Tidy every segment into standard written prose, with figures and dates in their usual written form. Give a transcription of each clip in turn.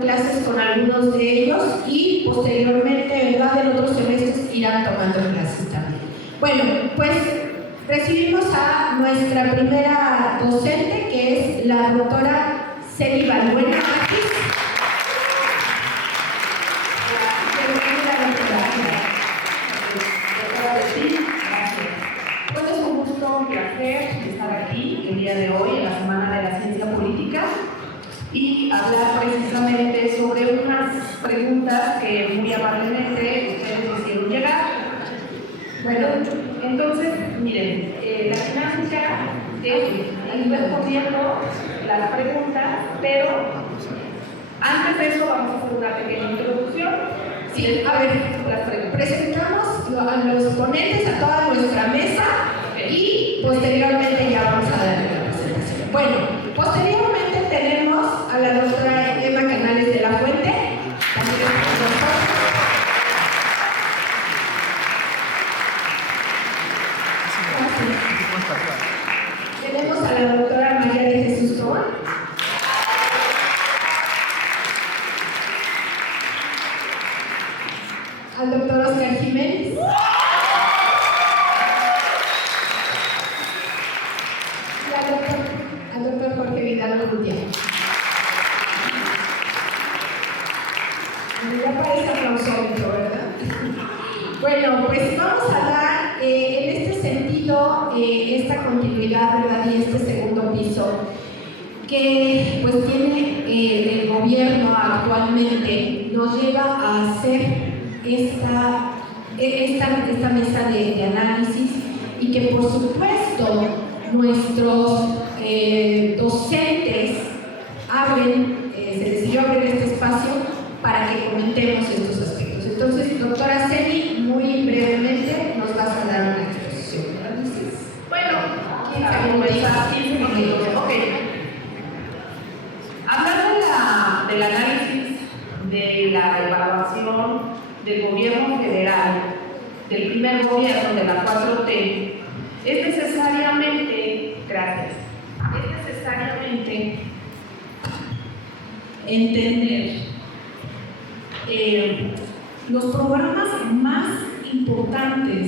clases con algunos de ellos y posteriormente, ¿verdad?, en otros semestres irán tomando clases también. Bueno, pues recibimos a nuestra primera docente, que es la doctora Celi Balbuena Márquez. Bueno, es un gusto, un placer estar aquí el día de hoy, en la Semana de la Ciencia Política, y hablar precisamente sobre unas preguntas que muy amablemente ustedes hicieron llegar. Bueno, entonces, miren, la dinámica es ir respondiendo las preguntas, pero antes de eso vamos a hacer una pequeña introducción. Sí, a ver, presentamos a los ponentes, a toda nuestra mesa, y posteriormente ya vamos a darle la presentación. Bueno, posteriormente tenemos a la doctora Emma Canales de la Fuente, también con nosotros. Tenemos a la doctora María de Jesús Toa. Al doctor Oscar Jiménez. Y al doctor Jorge Vidal Urrutia. Ya parece aplausómetro, ¿verdad? Bueno, pues vamos a dar en este sentido esta continuidad, ¿verdad?, y este segundo piso que pues tiene el gobierno actualmente, nos lleva a hacer esta mesa de análisis, y que por supuesto nuestros docentes se decidió abrir este espacio para que comentemos estos aspectos. Entonces, doctora Celi, muy brevemente nos vas a dar una exposición. Bueno, para comenzar, 15 minutos. Ok. Hablar del análisis de la evaluación del gobierno federal, del primer gobierno de la 4T, es necesariamente, entender los programas más importantes.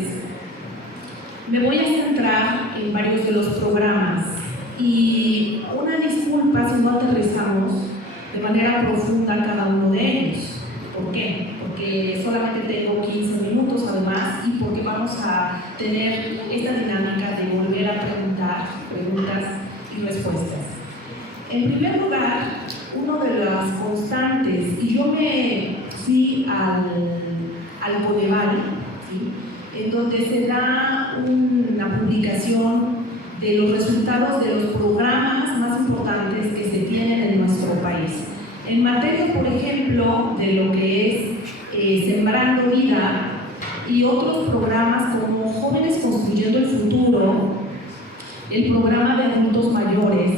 Me voy a centrar en varios de los programas, y una disculpa si no aterrizamos de manera profunda cada uno de ellos. ¿Por qué? Porque solamente tengo 15 minutos además, y porque vamos a tener esta dinámica de volver a preguntar preguntas y respuestas. En primer lugar, una de las constantes, y yo me fui al Coneval, ¿sí?, en donde se da una publicación de los resultados de los programas más importantes que se tienen en nuestro país. En materia, por ejemplo, de lo que es Sembrando Vida y otros programas como Jóvenes Construyendo el Futuro, el programa de adultos mayores,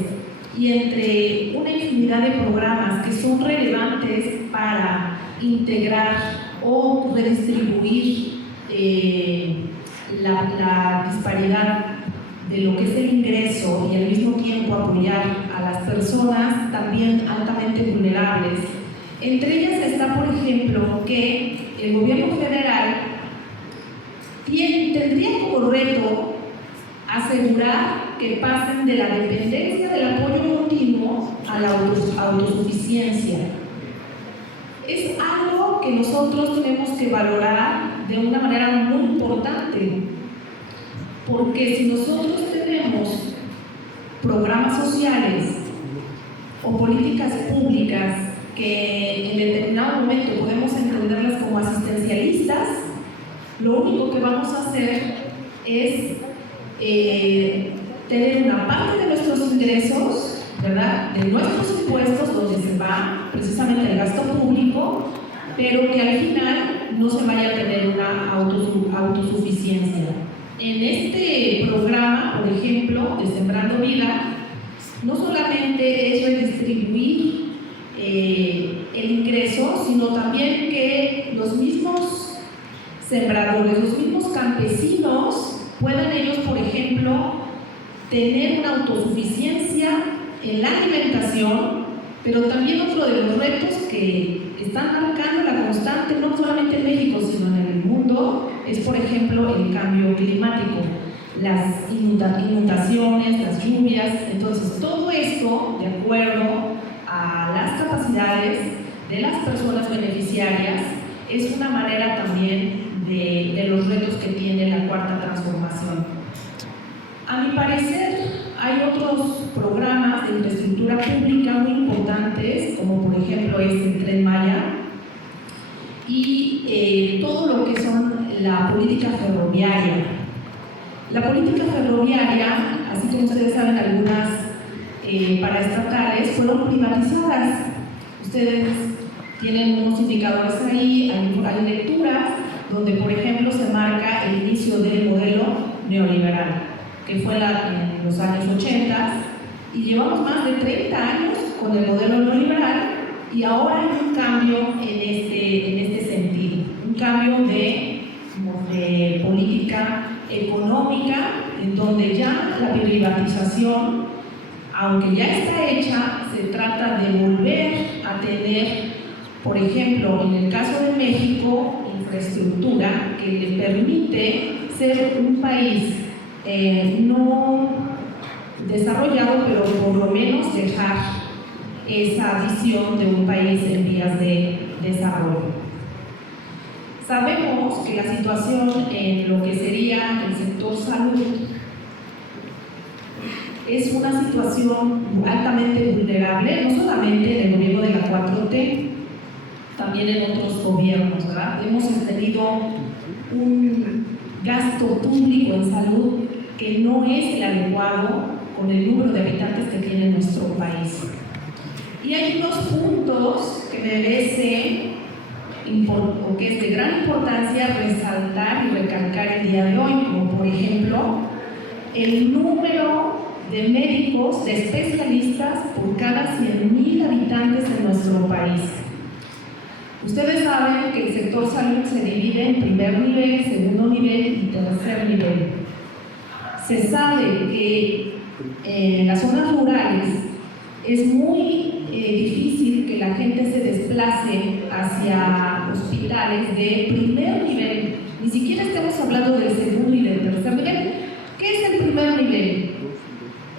y entre una infinidad de programas que son relevantes para integrar o redistribuir la disparidad de lo que es el ingreso, y al mismo tiempo apoyar a las personas también altamente vulnerables. Entre ellas está, por ejemplo, que el gobierno federal tendría como reto asegurar que pasen de la dependencia del apoyo continuo a la autosuficiencia. Es algo que nosotros tenemos que valorar de una manera muy importante, porque si nosotros tenemos programas sociales o políticas públicas que en determinado momento podemos entenderlas como asistencialistas, lo único que vamos a hacer es tener una parte de nuestros ingresos, ¿verdad?, de nuestros impuestos, donde se va precisamente el gasto público, pero que al final no se vaya a tener una autosuficiencia. En este programa, por ejemplo, de Sembrando Vida, no solamente es redistribuir el ingreso, sino también que los mismos sembradores, los mismos campesinos, puedan ellos, por ejemplo, tener una autosuficiencia en la alimentación, Pero también otro de los retos que están marcando la constante, no solamente en México, sino en el mundo, es, por ejemplo, el cambio climático, las inundaciones, las lluvias. Entonces, todo esto, de acuerdo a las capacidades de las personas beneficiarias, es una manera también de los retos que tiene la cuarta transformación. A mi parecer, hay otros programas de infraestructura pública muy importantes, como por ejemplo el Tren Maya y todo lo que son la política ferroviaria. La política ferroviaria, así como ustedes saben, algunas paraestatales fueron privatizadas. Ustedes tienen unos indicadores ahí, hay lecturas donde, por ejemplo, se marca el inicio del modelo neoliberal, que fue en los años 80, y llevamos más de 30 años con el modelo neoliberal, y ahora hay un cambio en este sentido, un cambio de política económica, en donde ya la privatización, aunque ya está hecha, se trata de volver a tener, por ejemplo, en el caso de México, infraestructura que le permite ser un país no desarrollado, pero por lo menos dejar esa visión de un país en vías de desarrollo. Sabemos que la situación en lo que sería el sector salud es una situación altamente vulnerable, no solamente en el gobierno de la 4T, también en otros gobiernos, ¿verdad? Hemos tenido un gasto público en salud que no es el adecuado con el número de habitantes que tiene nuestro país. Y hay unos puntos que merece o que es de gran importancia resaltar y recalcar el día de hoy, como por ejemplo el número de médicos, de especialistas por cada 100,000 habitantes en nuestro país. Ustedes saben que el sector salud se divide en primer nivel, segundo nivel y tercer nivel. Se sabe que en las zonas rurales es muy difícil que la gente se desplace hacia hospitales de primer nivel. Ni siquiera estamos hablando del segundo y del tercer nivel. ¿Qué es el primer nivel?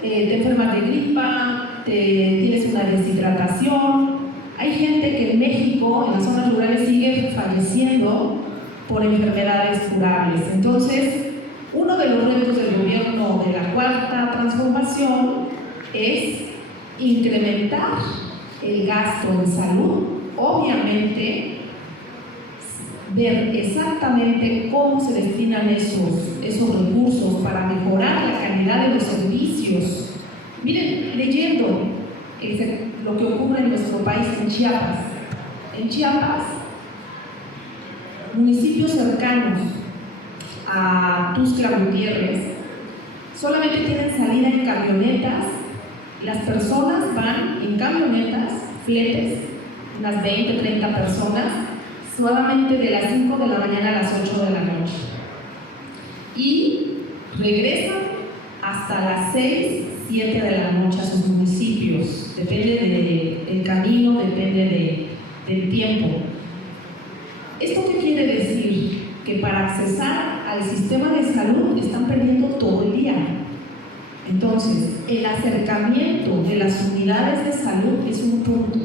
Te enfermas de gripa, tienes una deshidratación. Hay gente que en México, en las zonas rurales, sigue falleciendo por enfermedades curables. Entonces, uno de los retos del gobierno de la cuarta transformación es incrementar el gasto en salud, obviamente ver exactamente cómo se destinan esos recursos para mejorar la calidad de los servicios. Miren, leyendo lo que ocurre en nuestro país, en Chiapas. En Chiapas, municipios cercanos a Tuxtla Gutiérrez solamente tienen salida en camionetas. Las personas van en camionetas, fletes, unas 20, 30 personas, solamente de las 5 de la mañana a las 8 de la noche. Y regresan hasta las 6, 7 de la noche a sus municipios. Depende del camino, depende del tiempo. ¿Esto qué quiere decir? Que para accesar al sistema de salud están perdiendo todo el día. Entonces, el acercamiento de las unidades de salud es un punto.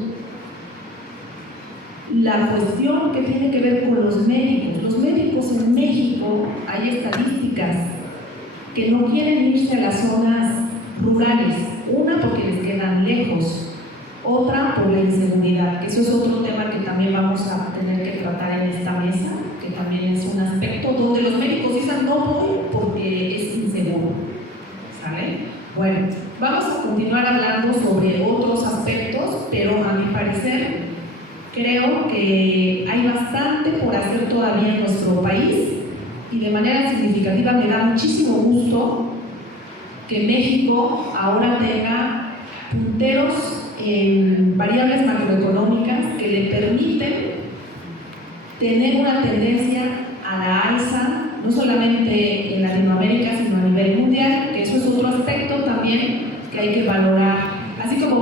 La cuestión que tiene que ver con los médicos en México, hay estadísticas que no quieren irse a las zonas rurales, una porque les quedan lejos, otra por la inseguridad, que eso es otro tema que también vamos a tener que tratar en esta mesa, que también es un aspecto donde los médicos dicen no voy porque es inseguro, ¿sale? Bueno, vamos a continuar hablando sobre otros aspectos, pero a mi parecer creo que hay bastante por hacer todavía en nuestro país y de manera significativa me da muchísimo gusto que México ahora tenga punteros en variables macroeconómicas que le permiten tener una tendencia a la alza, no solamente en Latinoamérica, sino a nivel mundial, que eso es otro aspecto también que hay que valorar, así como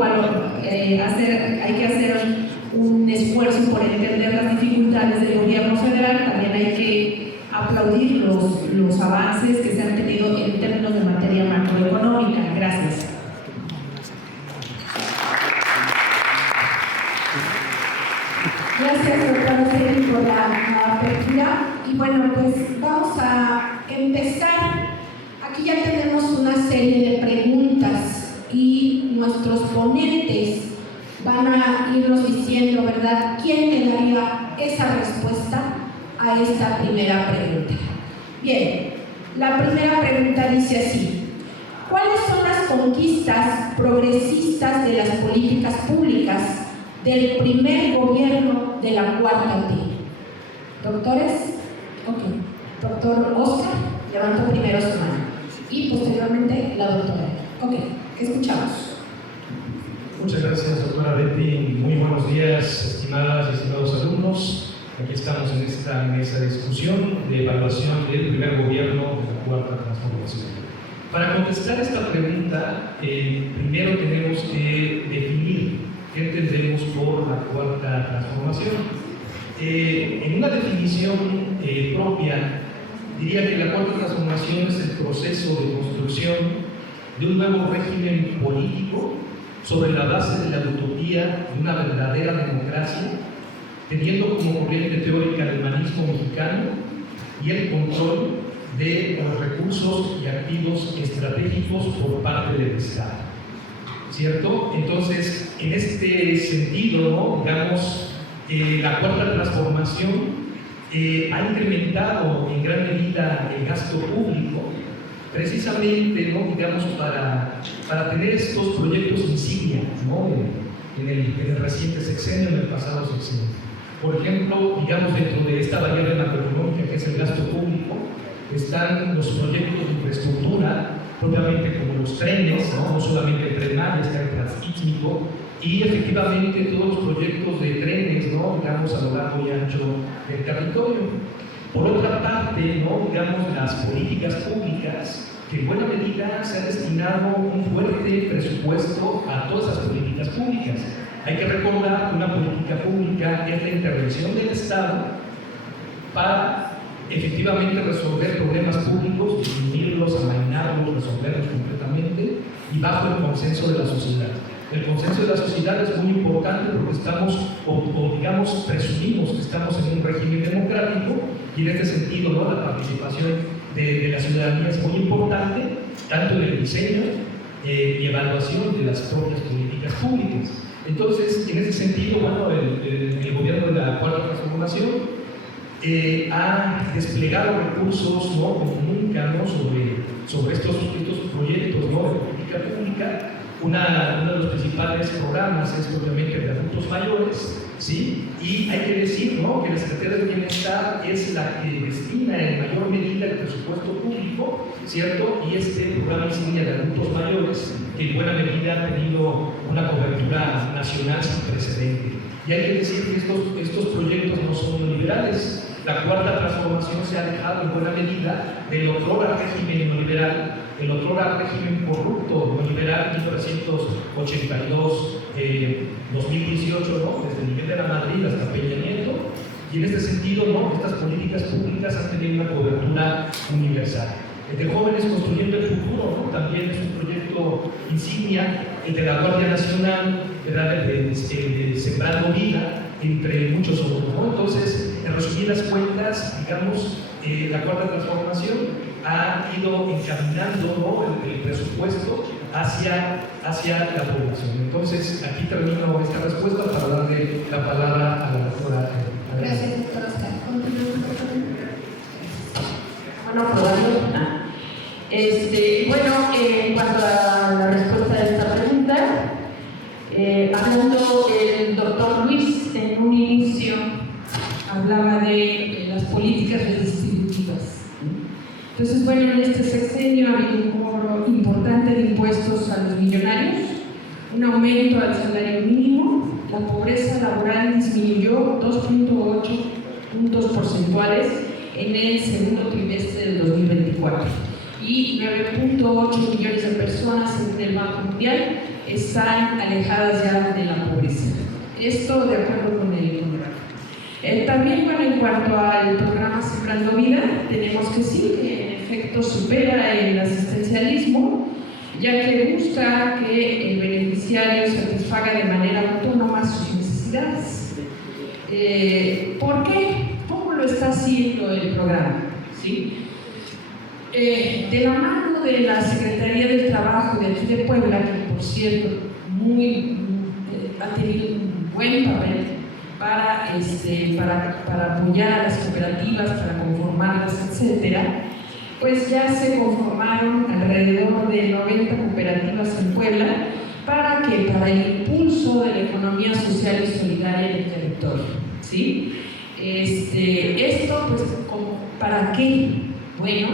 hay que hacer un esfuerzo por entender las dificultades del gobierno federal. También hay que aplaudir los avances que se han tenido en términos de materia macroeconómica. Gracias. Gracias, doctora Celi, por la apertura. Y bueno, pues vamos a empezar. Aquí ya tenemos una serie de preguntas y nuestros ponentes van a irnos diciendo, ¿verdad?, quién le daría esa respuesta a esta primera pregunta. Bien, la primera pregunta dice así: ¿cuáles son las conquistas progresistas de las políticas públicas del primer gobierno de la 4T? ¿Doctores? Ok. Doctor Oscar, levanto primero su mano. Y posteriormente la doctora. Ok, escuchamos. Muchas gracias, doctora Betty. Muy buenos días, estimadas y estimados alumnos. Aquí estamos en esta mesa de discusión de evaluación del primer gobierno de la Cuarta Transformación. Para contestar esta pregunta, primero tenemos que definir qué entendemos por la Cuarta Transformación. En una definición propia, diría que la Cuarta Transformación es el proceso de construcción de un nuevo régimen político sobre la base de la utopía de una verdadera democracia, teniendo como corriente teórica el humanismo mexicano y el control de los recursos y activos estratégicos por parte del Estado. ¿Cierto? Entonces, en este sentido, ¿no?, digamos, la Cuarta Transformación ha incrementado en gran medida el gasto público, precisamente, ¿no?, digamos, para tener estos proyectos insignia, ¿no?, en el reciente sexenio, en el pasado sexenio. Por ejemplo, digamos, dentro de esta variable macroeconómica que es el gasto público, están los proyectos de infraestructura, propiamente como los trenes, no solamente el Tren Maya, está el Transístmico, y efectivamente todos los proyectos de trenes, ¿no?, digamos, a lo largo y ancho del territorio. Por otra parte, ¿no?, digamos, las políticas públicas, que en buena medida se ha destinado un fuerte presupuesto a todas las políticas públicas. Hay que recordar que una política pública es la intervención del Estado para efectivamente resolver problemas públicos, disminuirlos, amainarlos, resolverlos completamente y bajo el consenso de la sociedad. El consenso de la sociedad es muy importante porque estamos, o digamos, presumimos que estamos en un régimen democrático y en este sentido, ¿no?, la participación de la ciudadanía es muy importante, tanto en el diseño y evaluación de las propias políticas públicas. Entonces, en ese sentido, bueno, el gobierno de la Cuarta Transformación ha desplegado recursos, ¿no?, como nunca, ¿no?, sobre estos proyectos, ¿no?, de política pública. Uno de los principales programas es obviamente de adultos mayores, ¿sí? Y hay que decir, ¿no?, que la Secretaría del Bienestar es la que destina en mayor medida el presupuesto público, ¿cierto? Y este programa insignia de adultos mayores, que en buena medida ha tenido una cobertura nacional sin precedente. Y hay que decir que estos proyectos no son neoliberales. La Cuarta Transformación se ha alejado en buena medida del otrora régimen neoliberal, el otrora régimen corrupto neoliberal 1982, 2018, ¿no?, desde Miguel de la Madrid hasta Peña Nieto. Y en este sentido, ¿no?, estas políticas públicas han tenido una cobertura universal. El de Jóvenes Construyendo el Futuro, ¿no?, también es un proyecto insignia, el de la Guardia Nacional, ¿verdad?, de Sembrando Vida, entre muchos otros, ¿no? Entonces, en resumidas cuentas, digamos, la Cuarta Transformación ha ido encaminando, ¿no?, el presupuesto hacia la población. Entonces, aquí termino esta respuesta para darle la palabra a la doctora. Gracias, doctora Oscar. Continuamos, doctora. Bueno, aprobando. Bueno, en cuanto a la respuesta de esta pregunta, hablando el doctor Luis en un inicio, hablaba de las políticas redistributivas. Entonces, bueno, en este sexenio ha habido un cobro importante de impuestos a los millonarios, un aumento al salario mínimo, la pobreza laboral disminuyó 2.8 puntos porcentuales en el segundo trimestre del 2024. y 9.8 millones de personas en el Banco Mundial están alejadas ya de la pobreza. Esto de acuerdo con el dato. También, bueno, en cuanto al programa Sembrando Vida, tenemos que sí, que en efecto supera el asistencialismo, ya que busca que el beneficiario satisfaga de manera autónoma sus necesidades. ¿Por qué? ¿Cómo lo está haciendo el programa? ¿Sí? De la mano de la Secretaría del Trabajo de aquí de Puebla, que por cierto ha tenido un buen papel para apoyar a las cooperativas, para conformarlas, etc., pues ya se conformaron alrededor de 90 cooperativas en Puebla para el impulso de la economía social y solidaria en el territorio, ¿sí? Esto, pues, ¿para qué? Bueno,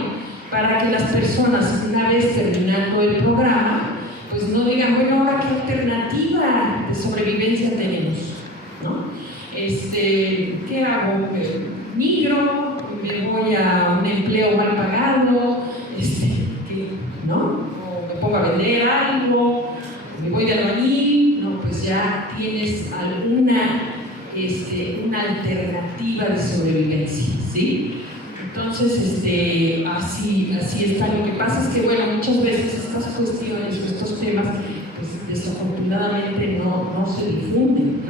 para que las personas, una vez terminando el programa, pues no digan, bueno, ahora qué alternativa de sobrevivencia tenemos, ¿no? ¿Qué hago? ¿Migro? ¿Me voy a un empleo mal pagado? ¿No? ¿O me pongo a vender algo? ¿Me voy de albañil? No, pues ya tienes una alternativa de sobrevivencia, ¿sí? Entonces, así está. Lo que pasa es que, bueno, muchas veces estas cuestiones o estos temas, pues desafortunadamente no se difunden,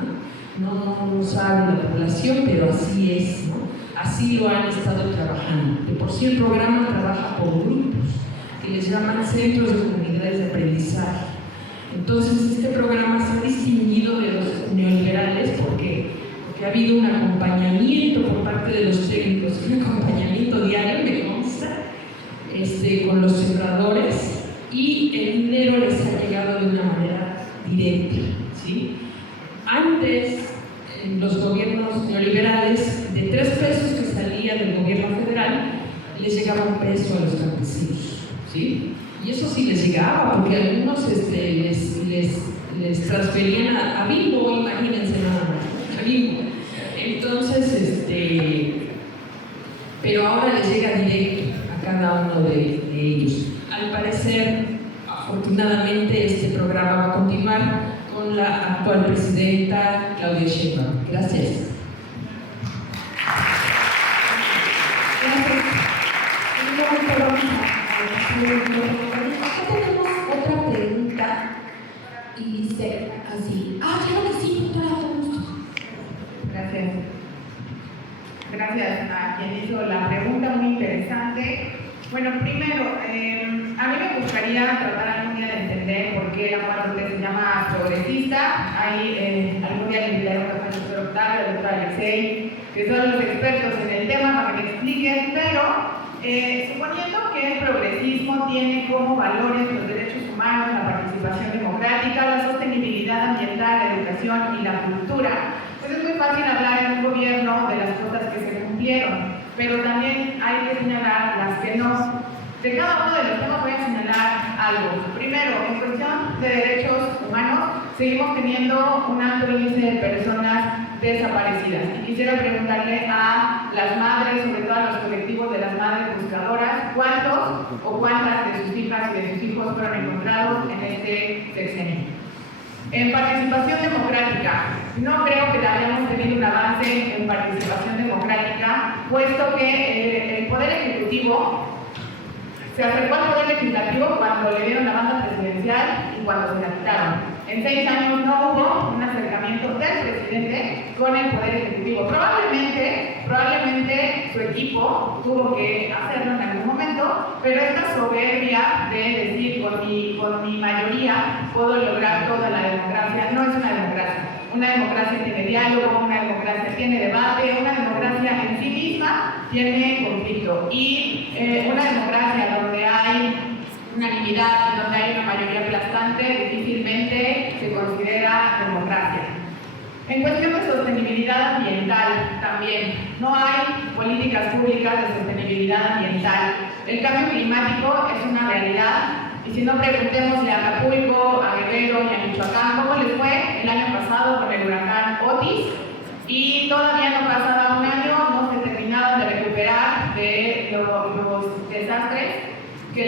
no sabe la población, pero así es, ¿no? Así lo han estado trabajando. De por sí el programa trabaja por grupos, que les llaman centros de comunidades de aprendizaje. Entonces, este programa se ha distinguido de los neoliberales porque ha habido un acompañamiento por parte de los técnicos, un acompañamiento diario, me consta, con los sembradores, y el dinero les ha llegado de una manera directa, ¿sí? Antes, en los gobiernos neoliberales, de 3 pesos que salía del gobierno federal, les llegaba 1 peso a los campesinos, ¿sí? Y eso sí les llegaba, porque algunos les transferían a Bimbo, imagínense nada más, a Bimbo. Entonces, pero ahora les llega directo a cada uno de ellos. Al parecer, afortunadamente, este programa va a continuar con la actual presidenta Claudia Sheinbaum. Gracias. Tenemos otra pregunta y dice así. Claro que sí, doctora, con gusto. Gracias. Gracias a quien hizo la pregunta, muy interesante. Bueno, primero, a mí me gustaría tratar algún día de entender por qué la 4T se llama progresista. Hay algún día le invitaremos a el doctor Octavio, al doctor Alexei, que son los expertos en el tema para que me expliquen, pero suponiendo que el progresismo tiene como valores los derechos humanos, la participación democrática, la sostenibilidad ambiental, la educación y la cultura, pues es muy fácil hablar en un gobierno de las cosas que se cumplieron, pero también hay que señalar las que no. De cada uno de los temas voy a señalar algo. Primero, en cuestión de derechos humanos, seguimos teniendo un alto índice de personas desaparecidas. Y quisiera preguntarle a las madres, sobre todo a los colectivos de las madres buscadoras, ¿cuántos o cuántas de sus hijas y de sus hijos fueron encontrados en este sexenio? En participación democrática, no creo que hayamos tenido un avance en participación democrática, puesto que el Poder Ejecutivo se acercó al Poder Legislativo cuando le dieron la banda presidencial y cuando se la quitaron. En 6 años no hubo un acercamiento del presidente con el Poder Ejecutivo. Probablemente su equipo tuvo que hacerlo en algún momento, pero esta soberbia de decir con mi mayoría puedo lograr toda la democracia, no es una democracia. Una democracia tiene diálogo, una democracia tiene debate, una democracia en sí misma tiene conflicto. Y una democracia donde hay unanimidad y donde hay una mayoría aplastante difícilmente se considera democracia. En cuestión de sostenibilidad ambiental también, no hay políticas públicas de sostenibilidad ambiental. El cambio climático es una realidad y si no, preguntémosle a Acapulco, a Guerrero y a Michoacán cómo les fue el año pasado con el huracán Otis y todavía no pasaba un año, no se terminaron de recuperar de los desastres que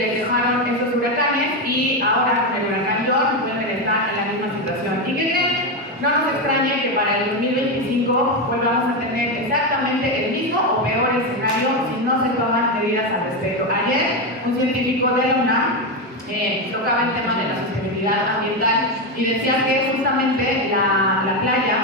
científico de la UNAM, tocaba el tema de la sostenibilidad ambiental y decía que justamente la playa,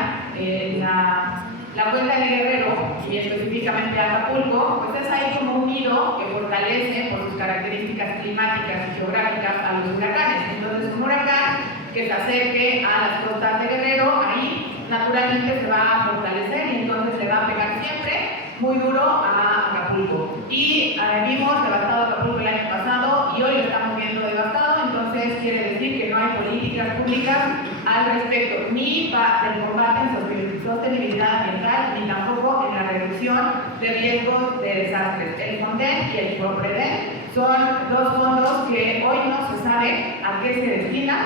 la cuenca de Guerrero y específicamente Acapulco, pues es ahí como un nido que fortalece por sus características climáticas y geográficas a los huracanes. Entonces, un huracán que se acerque a las costas de Guerrero, ahí naturalmente se va a fortalecer y entonces le va a pegar siempre muy duro a Acapulco. Y vimos devastado Acapulco el año pasado y hoy lo estamos viendo devastado, entonces quiere decir que no hay políticas públicas al respecto, ni para el combate en sostenibilidad ambiental, ni tampoco en la reducción de riesgos de desastres. El FONDEN y el FOPREDEN son dos fondos que hoy no se sabe a qué se destinan,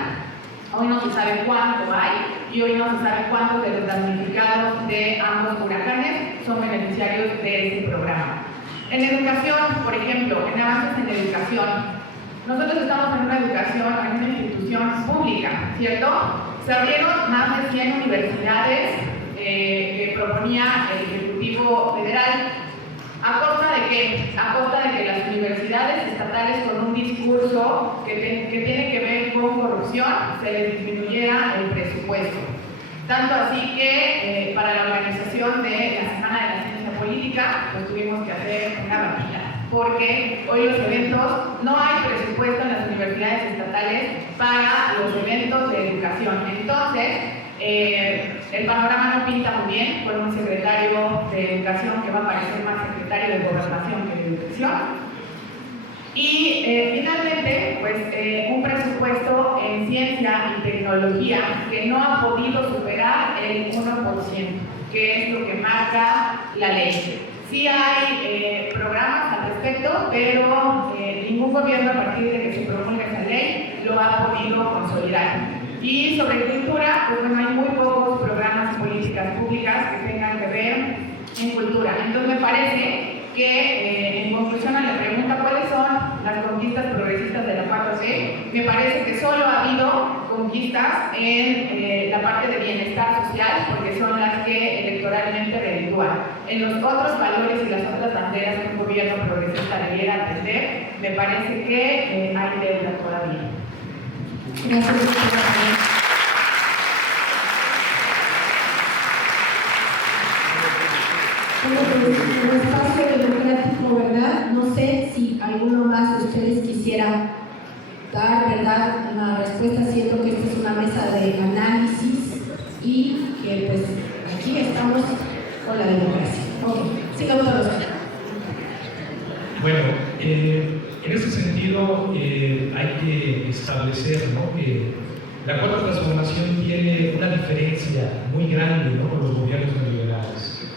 hoy no se sabe cuánto hay y hoy no se sabe cuántos de los damnificados de ambos huracanes son beneficiarios de este programa. En educación, por ejemplo, en avances en educación, nosotros estamos en una educación, en una institución pública, ¿cierto? Se abrieron más de 100 universidades que proponía el Ejecutivo Federal. ¿A costa de qué? A costa de que las universidades estatales, con un discurso que tiene que ver con corrupción, se les disminuyera el presupuesto. Tanto así que para la organización de la Semana de la Ciencia Política, pues tuvimos que hacer una vaquilla, porque hoy los eventos, no hay presupuesto en las universidades estatales para los eventos de educación. Entonces, el panorama no pinta muy bien, con un secretario de Educación que va a parecer más secretario de Gobernación que de Educación. Y finalmente, pues un presupuesto en ciencia y tecnología que no ha podido superar el 1%, que es lo que marca la ley. Sí hay programas al respecto, pero ningún gobierno a partir de que se promulga esa ley lo ha podido consolidar. Y sobre cultura, pues bueno, hay muy pocos programas y políticas públicas que tengan que ver en cultura. Entonces me parece que, en conclusión a la pregunta, ¿cuáles son las conquistas progresistas de la 4C? Me parece que solo ha habido conquistas en la parte de bienestar social, porque son las que electoralmente reditúan. En los otros valores y las otras banderas que un gobierno progresista debiera atender, me parece que hay deuda todavía. Gracias, doctora. Un espacio democrático, ¿verdad? No sé si alguno más de ustedes quisiera dar, ¿verdad?, una respuesta. Siento que esta es una mesa de análisis y que pues aquí estamos con la democracia. Ok, sí, doctor. Bueno, en ese sentido hay que establecer, ¿no?, que la cuarta transformación tiene una diferencia muy grande, ¿no?, con los gobiernos neoliberales.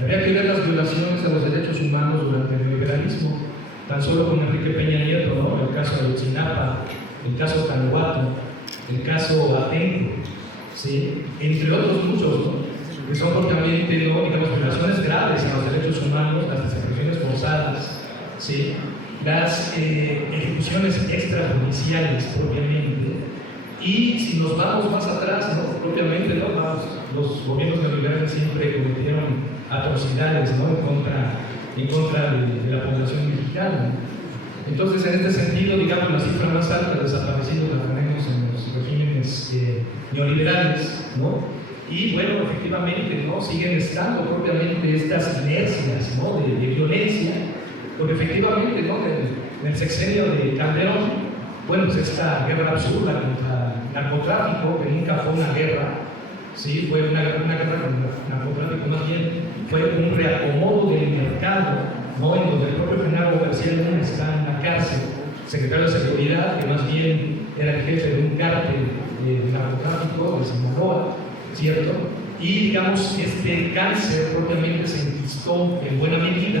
Habría que ver las violaciones a los derechos humanos durante el neoliberalismo, tan solo con Enrique Peña Nieto, ¿no?, el caso de Ayotzinapa, el caso Canuato, el caso Atenco, ¿sí?, entre otros muchos, ¿no?, que son propiamente, ¿no?, digamos, violaciones graves a los derechos humanos, las desapariciones forzadas, ¿sí?, las ejecuciones extrajudiciales propiamente. Y si nos vamos más atrás, ¿no?, propiamente, ¿no?, los gobiernos neoliberales siempre cometieron atrocidades, ¿no?, en contra de la población mexicana. Entonces, en este sentido, digamos, la cifra más alta de desaparecidos la tenemos en los regímenes neoliberales, ¿no? Y bueno, efectivamente, ¿no?, siguen estando propiamente estas inercias, ¿no?, de violencia, porque efectivamente, ¿no?, en el sexenio de Calderón, bueno, pues esta guerra absurda contra el narcotráfico, que nunca fue una guerra, sí, fue una guerra contra el narcotráfico, más bien fue un reacomodo del mercado, ¿no?, en donde el propio Genaro García Luna está en la cárcel, secretario de Seguridad, que más bien era el jefe de un cártel de narcotráfico de Sinaloa, ¿cierto? Y digamos, este cáncer propiamente se enquistó en buena medida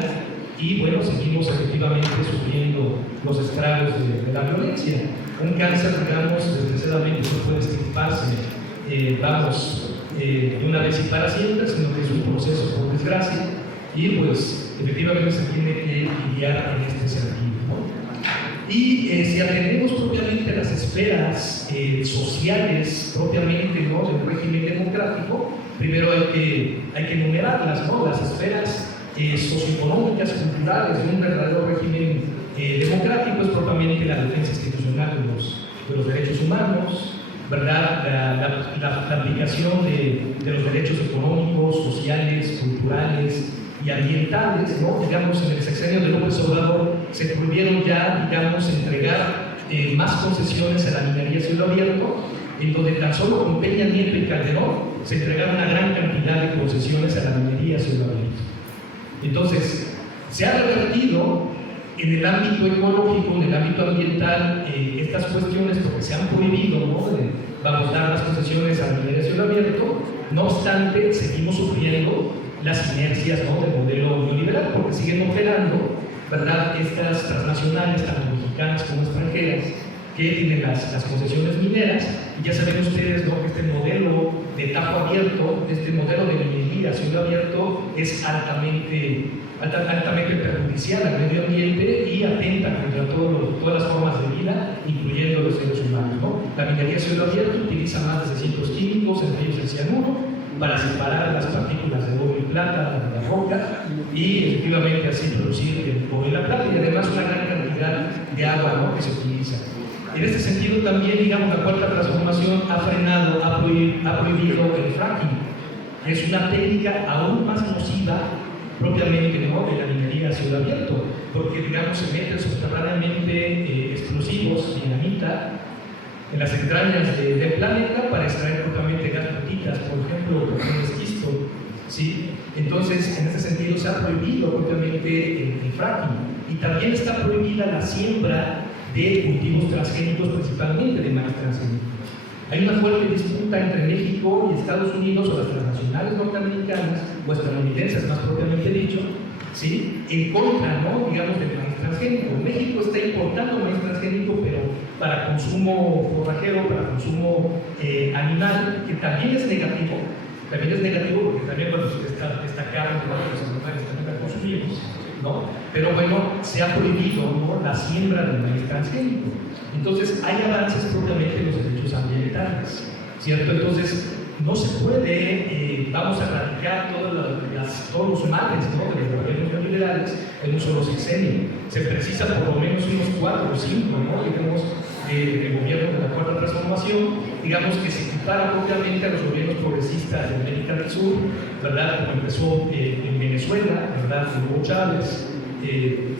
y bueno, seguimos efectivamente sufriendo los estragos de la violencia. Un cáncer, digamos, desgraciadamente no puede extirparse, de una vez y para siempre, sino que es un proceso por desgracia y pues efectivamente se tiene que lidiar en este sentido, ¿no? Y si atendemos propiamente a las esferas sociales propiamente, ¿no?, del régimen democrático, primero hay que enumerarlas, ¿no?, las esferas socioeconómicas, culturales de un verdadero régimen democrático es propiamente la defensa institucional de los derechos humanos, ¿verdad? La aplicación de los derechos económicos, sociales, culturales y ambientales, ¿no? Digamos, en el sexenio de López Obrador se prohibieron ya, digamos, entregar más concesiones a la minería a cielo abierto, en donde tan solo con Peña Nieto y Calderón se entregaron una gran cantidad de concesiones a la minería a cielo abierto. Entonces, se ha revertido en el ámbito ecológico, en el ámbito ambiental, estas cuestiones porque se han prohibido, ¿no?, vamos a dar las concesiones a la minería a cielo abierto. No obstante, seguimos sufriendo las inercias, ¿no?, del modelo neoliberal, porque siguen operando, ¿verdad?, estas transnacionales, tanto mexicanas como extranjeras, que tienen las concesiones mineras, y ya saben ustedes, ¿no?, que este modelo de tajo abierto, este modelo de minería a cielo abierto es altamente perjudicial al medio ambiente y atenta contra todas las formas de vida, incluyendo los seres humanos, ¿no? La minería a cielo abierto utiliza más de 600 químicos, entre ellos el cianuro, para separar las partículas de oro y plata de la roca y efectivamente así producir el oro y la plata, y además una gran cantidad de agua, ¿no?, que se utiliza. En este sentido también, digamos, la cuarta transformación ha prohibido el fracking. Es una técnica aún más nociva propiamente, ¿no?, de la minería a cielo abierto, porque, digamos, se meten subterráneamente explosivos, dinamita, en las entrañas del planeta para extraer propiamente gas gotitas, por ejemplo, carbón esquisto, ¿sí? Entonces, en ese sentido, se ha prohibido propiamente el fracking, y también está prohibida la siembra de cultivos transgénicos, principalmente de maíz transgénico. Hay una fuerte disputa entre México y Estados Unidos, o las transnacionales norteamericanas, o estadounidenses más propiamente dicho, ¿sí?, en contra, ¿no?, digamos, del maíz transgénico. México está importando maíz transgénico, pero para consumo forrajero, para consumo animal, que también es negativo, porque también, bueno, esta carne, los animales también la consumimos, ¿no? Pero bueno, se ha prohibido, ¿no?, la siembra del maíz transgénico. Entonces, hay avances propiamente en los derechos ambientales, ¿cierto? Entonces, no se puede, vamos a erradicar todos los males, ¿no?, de los gobiernos neoliberales en un solo sexenio. Se precisa por lo menos unos 4 o 5, ¿no?, digamos, del gobierno de la cuarta transformación, digamos, que se equipara propiamente a los gobiernos progresistas de América del Sur, ¿verdad?, como empezó en Venezuela, ¿verdad?, Hugo Chávez,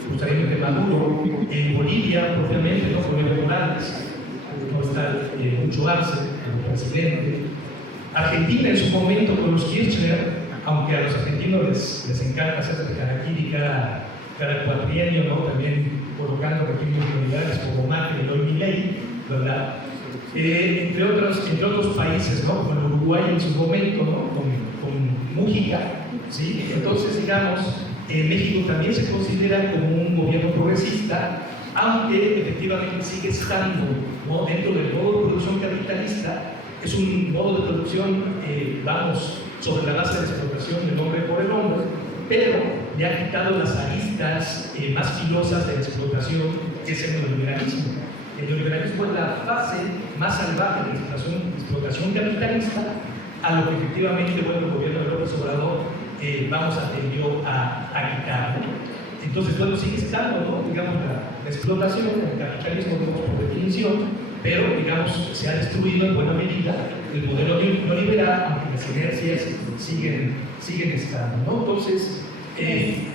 posteriormente Maduro, en Bolivia propiamente, ¿no?, con Evo Morales, no está Hugo Arce, el presidente. Argentina en su momento con los Kirchner, aunque a los argentinos les encanta hacer de harakiri cada cuatrienio, ¿no?, también colocando pequeños prioridades como Macri y hoy Milei, ¿verdad? Entre otros países, ¿no?, como Uruguay en su momento, ¿no?, con Mújica, ¿sí? Entonces, digamos, México también se considera como un gobierno progresista, aunque efectivamente sigue estando, ¿no?, dentro del modo de producción capitalista. Es un modo de producción, vamos, sobre la base de explotación del hombre por el hombre, pero le ha quitado las aristas más filosas de la explotación, que es el neoliberalismo. El neoliberalismo es la fase más salvaje de la explotación capitalista, a lo que efectivamente, bueno, el gobierno de López Obrador, vamos, atendió a quitar, ¿no? Entonces, bueno, sigue estando, ¿no?, digamos, la explotación, el capitalismo, por definición, pero, digamos, se ha destruido en buena medida el modelo neoliberal, aunque las inercias siguen estando, ¿no? Entonces,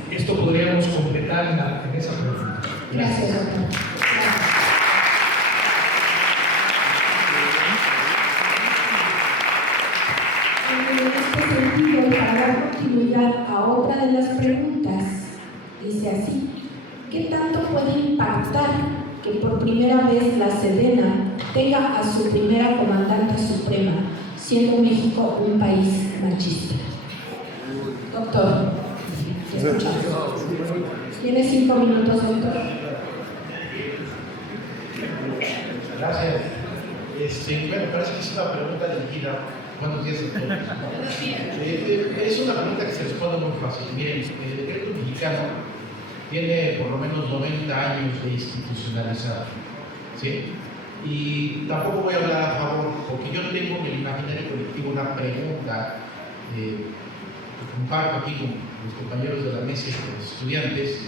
esto podríamos completar en esa pregunta. Gracias, doctor. En este sentido, para dar continuidad a otra de las preguntas, dice así: ¿qué tanto puede impactar que por primera vez la Sedena tenga a su primera comandante suprema, siendo México un país machista? Doctor, te escuchamos. Tiene 5 minutos, doctor. Gracias. Bueno, parece que es una pregunta dirigida. ¿Cuántos días doctor? Es una pregunta que se responde muy fácil. Miren, el decreto mexicano tiene por lo menos 90 años de institucionalizado, ¿sí? Y tampoco voy a hablar a favor, porque yo tengo en el imaginario colectivo una pregunta que comparto aquí con los compañeros de la mesa y con los estudiantes.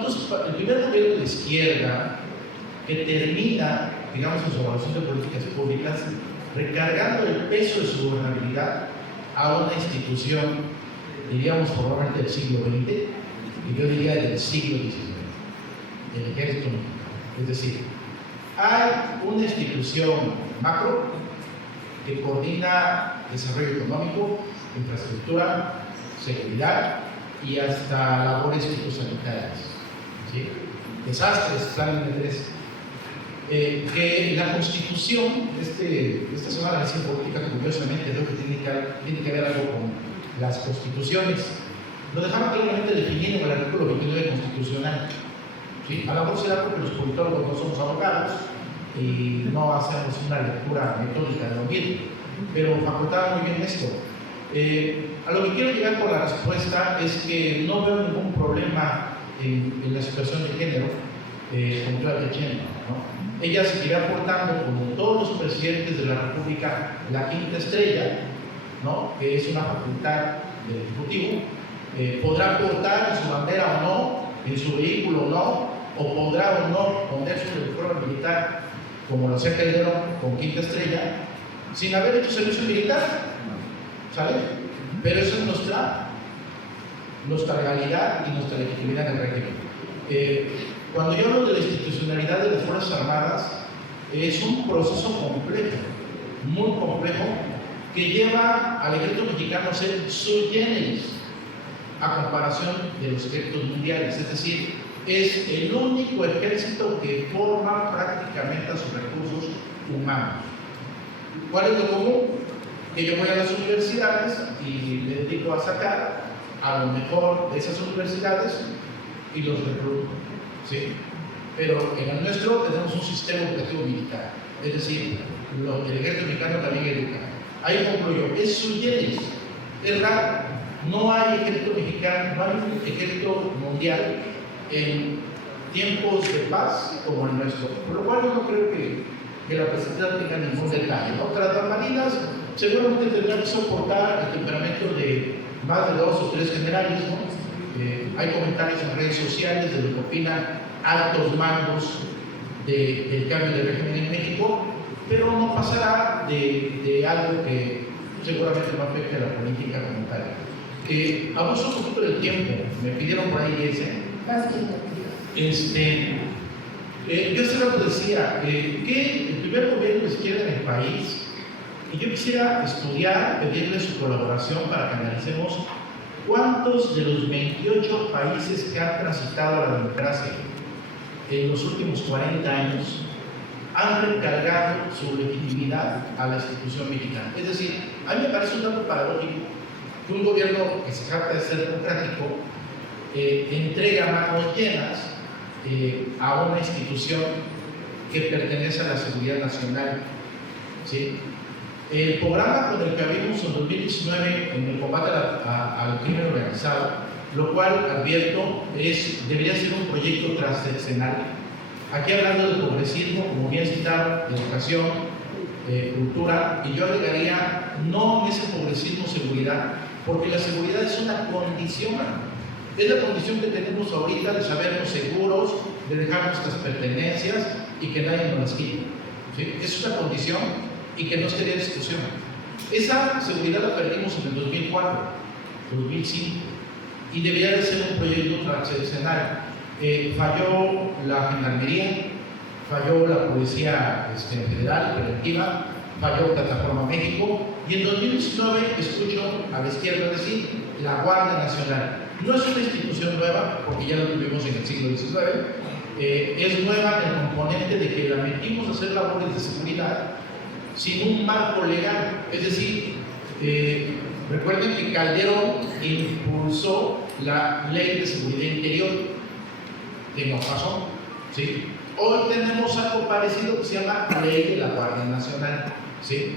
el primer gobierno de izquierda que termina, digamos, en su evaluación de políticas públicas, recargando el peso de su gobernabilidad a una institución, diríamos probablemente del siglo XX, y yo diría del siglo XIX, el ejército mexicano. Es decir, hay una institución macro que coordina desarrollo económico, infraestructura, seguridad y hasta labores fitosanitarias, ¿sí? Desastres, plan de que la Constitución, esta semana de ciencia política, curiosamente, creo que tiene que ver algo con las constituciones. Lo dejaba claramente definido en el artículo 29 constitucional. ¿Sí? A lo mejor será porque los politólogos no somos abogados y no hacemos una lectura metódica de lo mismo, pero facultaba muy bien esto. A lo que quiero llegar con la respuesta es que no veo ningún problema en la situación de género con Claudia Sheinbaum, ¿no? Ella seguirá aportando, como todos los presidentes de la República, la quinta estrella, ¿no? Que es una facultad del Ejecutivo. Podrá aportar en su bandera o no, en su vehículo o no, o podrá o no poner su uniforme militar, como lo hacía Calderón con quinta estrella, sin haber hecho servicio militar, ¿sale? Pero eso es nuestra legalidad y nuestra legitimidad en el régimen. Cuando yo hablo de la institucionalidad de las Fuerzas Armadas, es un proceso complejo, muy complejo, que lleva al ejército mexicano a ser sui generis a comparación de los ejércitos mundiales. Es decir, es el único ejército que forma prácticamente a sus recursos humanos. ¿Cuál es lo común? Que yo voy a las universidades y me dedico a sacar a lo mejor de esas universidades y los recluto, ¿sí? Pero en el nuestro tenemos un sistema educativo militar, es decir, el ejército mexicano también educa. Ahí concluyo, es sui generis, es raro, no hay ejército mexicano, no hay un ejército mundial en tiempos de paz como el nuestro, por lo cual yo no creo que la presidenta tenga ningún detalle, ¿no? Tras las marinas seguramente tendrá que soportar el temperamento de más de 2 o 3 generales, ¿no? Hay comentarios en redes sociales de lo que opinan altos mandos del cambio de régimen en México, pero no pasará de algo que seguramente no afecte a la política como tal. Abuso un poquito del tiempo, me pidieron por ahí ese. Yo hace rato decía que el primer gobierno de izquierda en el país, y yo quisiera estudiar, pedirle su colaboración para que analicemos cuántos de los 28 países que han transitado a la democracia en los últimos 40 años han recargado su legitimidad a la institución mexicana. Es decir, a mí me parece un dato paradójico que un gobierno que se trata de ser democrático entrega manos llenas a una institución que pertenece a la seguridad nacional, ¿sí? El programa con el que abrimos en 2019 en el combate al crimen organizado, lo cual advierto debería ser un proyecto trascendental. Aquí hablando de progresismo, como bien citado, de educación, cultura, y yo agregaría no ese progresismo seguridad, porque la seguridad es una condición, es la condición que tenemos ahorita de sabernos seguros, de dejar nuestras pertenencias y que nadie nos las quite, ¿sí? Es una condición y que no estaría discusión. Esa seguridad la perdimos en el 2004, 2005, y debería de ser un proyecto transnacional. Falló la Gendarmería, falló la Policía Federal, preventiva, falló Plataforma México, y en 2019 escucho a la izquierda decir la Guardia Nacional. No es una institución nueva, porque ya lo tuvimos en el siglo XIX, es nueva en el componente de que la metimos a hacer labores de seguridad sin un marco legal. Es decir, recuerden que Calderón impulsó la Ley de Seguridad Interior, que no pasó, ¿sí? Hoy tenemos algo parecido que se llama Ley de la Guardia Nacional, ¿sí?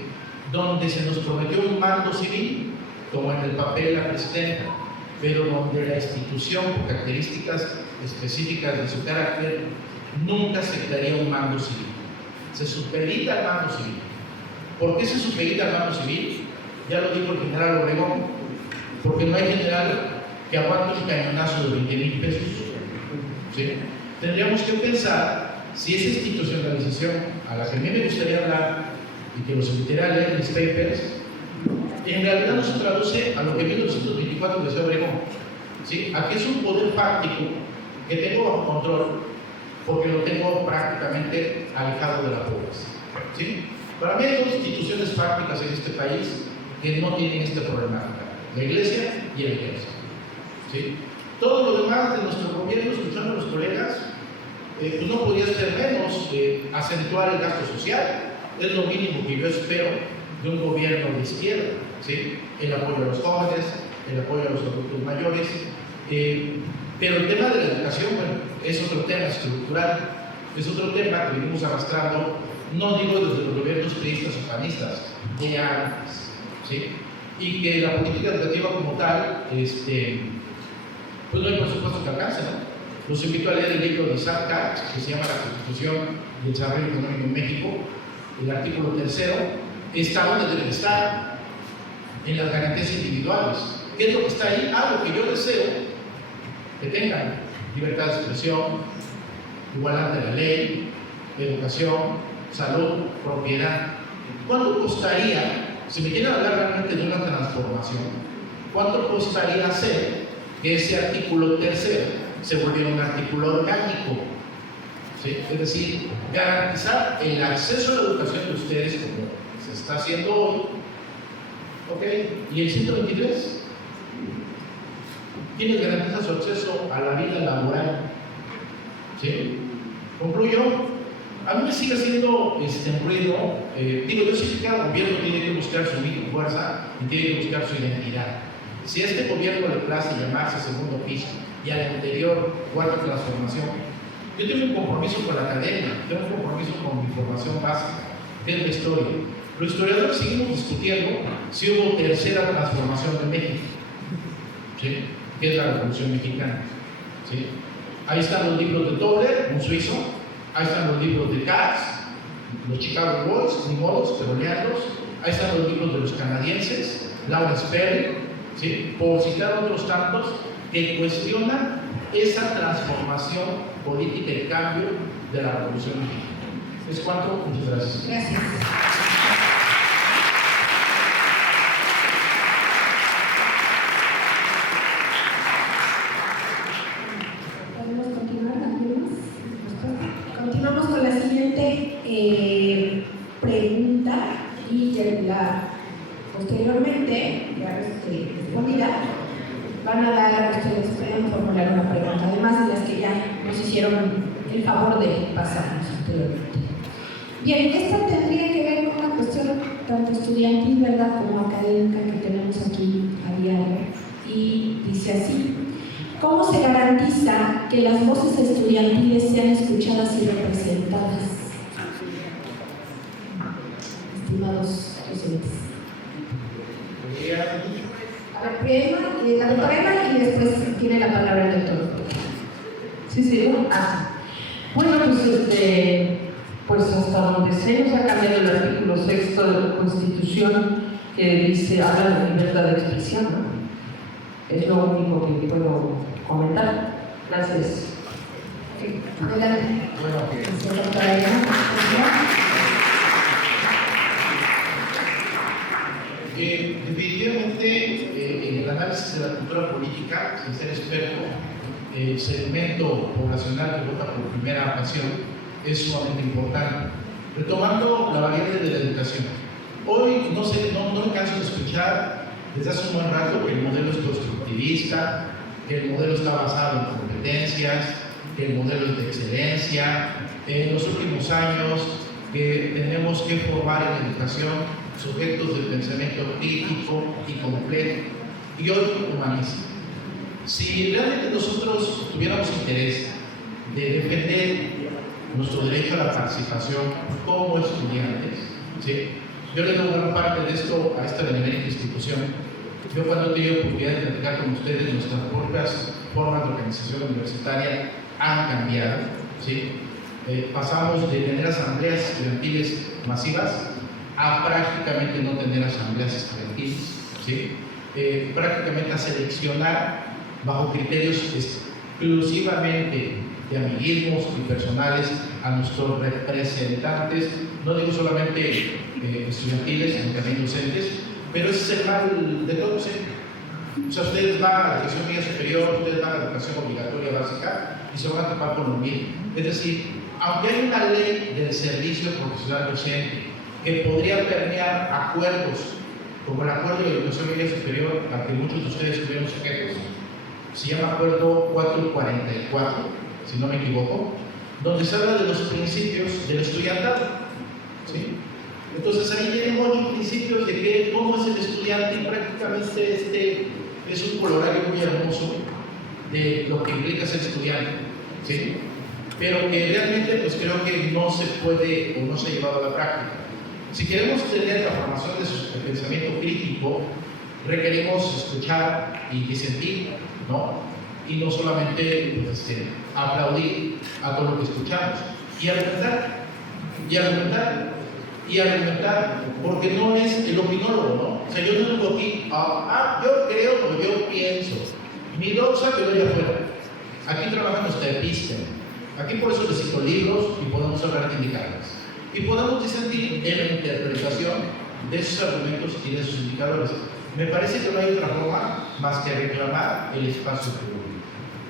Donde se nos prometió un mando civil, como en el papel de la presidenta, pero donde la institución, por características específicas de su carácter, nunca aceptaría un mando civil. Se supedita al mando civil. ¿Por qué se supedita al mando civil? Ya lo dijo el general Obregón, porque no hay general que aguante un cañonazo de 20,000 pesos, ¿sí? Tendríamos que pensar si esa institucionalización a la que a mí me gustaría hablar y que los invitaría a leer mis papers, en realidad no se traduce a lo que en 1924 decía Obregón, ¿sí? Aquí es un poder fáctico que tengo bajo control porque lo tengo prácticamente alejado de la población, ¿sí? Para mí hay dos instituciones fácticas en este país que no tienen esta problemática, la Iglesia y el Ejército, ¿sí? Todo lo demás de nuestro gobierno, escuchando a los colegas, pues no podía ser menos acentuar el gasto social. Es lo mínimo que yo espero de un gobierno de izquierda, ¿sí? El apoyo a los jóvenes, el apoyo a los adultos mayores, pero el tema de la educación, bueno, es otro tema estructural, es otro tema que venimos arrastrando, no digo desde los gobiernos priistas o panistas, de antes, ¿sí? Y que la política educativa como tal, pues no hay presupuesto que alcance, ¿no? Los invito a leer el libro de Isaac Katz, que se llama La Constitución y el Desarrollo Económico en México. El artículo 3 está donde debe estar, en las garantías individuales. ¿Qué es lo que está ahí? Algo que yo deseo que tengan: libertad de expresión, igualdad ante la ley, educación, salud, propiedad. ¿Cuánto costaría, si me quieren hablar realmente de una transformación, cuánto costaría hacer que ese artículo 3 se volviera un artículo orgánico? ¿Sí? Es decir, garantizar el acceso a la educación de ustedes como se está haciendo hoy. ¿Ok? ¿Y el 123? ¿Quiénes garantizan su acceso a la vida laboral? ¿Sí? Concluyo. A mí me sigue haciendo ruido. Digo, yo sé que cada gobierno tiene que buscar su fuerza y tiene que buscar su identidad. Si a este gobierno le place llamarse segundo piso y al anterior cuarta transformación, yo tengo un compromiso con la academia, tengo un compromiso con mi formación básica, que es la historia. Los historiadores seguimos discutiendo si hubo tercera transformación de México, ¿sí? Que es la Revolución Mexicana, ¿sí? Ahí están los libros de Tobler, un suizo, ahí están los libros de Katz, los Chicago Boys, ni modos, pero leanlos. Ahí están los libros de los canadienses, Lawrence Perry, ¿sí? Por citar otros tantos que cuestionan esa transformación política y cambio de la Revolución Mexicana. ¿Es cuánto? Muchas gracias. Gracias. ¿Podemos continuar? Continuamos con la siguiente pregunta y posteriormente, ya respondida, van a dar a ustedes, pueden formular una pregunta, además de las que ya nos hicieron el favor de pasarnos anteriormente. Bien, esta tendría que ver con una cuestión tanto estudiantil, ¿verdad?, como académica que tenemos aquí a diario, y dice así: ¿cómo se garantiza que las voces estudiantiles sean escuchadas y representadas? Estimados docentes. A ver, primero la doctora Emma y después tiene la palabra el doctor. Sí. Bueno, pues hasta donde se nos ha cambiado el artículo 6 de la Constitución que dice, habla de libertad de expresión, ¿no? Es lo único que puedo comentar. Gracias. Adelante. Bueno, Doctora Emma. Definitivamente en el análisis de la cultura política, sin ser experto, el segmento poblacional que vota por primera ocasión es sumamente importante. Retomando la variable de la educación, hoy no me canso de escuchar desde hace un buen rato que el modelo es constructivista, que el modelo está basado en competencias, que el modelo es de excelencia. En los últimos años que tenemos que formar en la educación sujetos de pensamiento crítico y complejo y hoy humanista. Si realmente nosotros tuviéramos interés de defender nuestro derecho a la participación como estudiantes, ¿sí? Yo le doy gran parte de esto a esta benemérita institución. Yo cuando he tenido oportunidad de platicar con ustedes, nuestras propias formas de organización universitaria han cambiado, ¿sí? Pasamos de tener asambleas estudiantiles masivas a prácticamente no tener asambleas estudiantiles, ¿sí? Prácticamente a seleccionar bajo criterios exclusivamente de amiguismos y personales a nuestros representantes, no digo solamente estudiantiles, sino también docentes, pero ese es el mal de todos, ¿eh? O sea, ustedes van a la educación media superior, ustedes van a la educación obligatoria básica y se van a topar con lo mismo. Es decir, aunque hay una ley del servicio profesional docente que podría permear acuerdos, como el acuerdo de educación media superior, al que muchos de ustedes estuvieron sujetos, se llama Acuerdo 444, si no me equivoco, donde se habla de los principios del estudiantado, ¿sí? Entonces ahí tienen 8 principios de que cómo es el estudiante y prácticamente es un colorario muy hermoso de lo que implica ser estudiante, ¿sí? Pero que realmente pues creo que no se puede o no se ha llevado a la práctica. Si queremos tener la formación de pensamiento crítico, requerimos escuchar y disentir, ¿no? Y no solamente pues, aplaudir a todo lo que escuchamos y argumentar, y argumentar, y argumentar, porque no es el opinólogo, ¿no? O sea, yo no digo aquí, yo creo o yo pienso, mi doxa que doy afuera. Aquí trabajamos de episteme, aquí por eso les cito libros y podemos hablar de indicadores. Y podemos disentir en la interpretación de esos argumentos y de esos indicadores. Me parece que no hay otra forma más que reclamar el espacio público,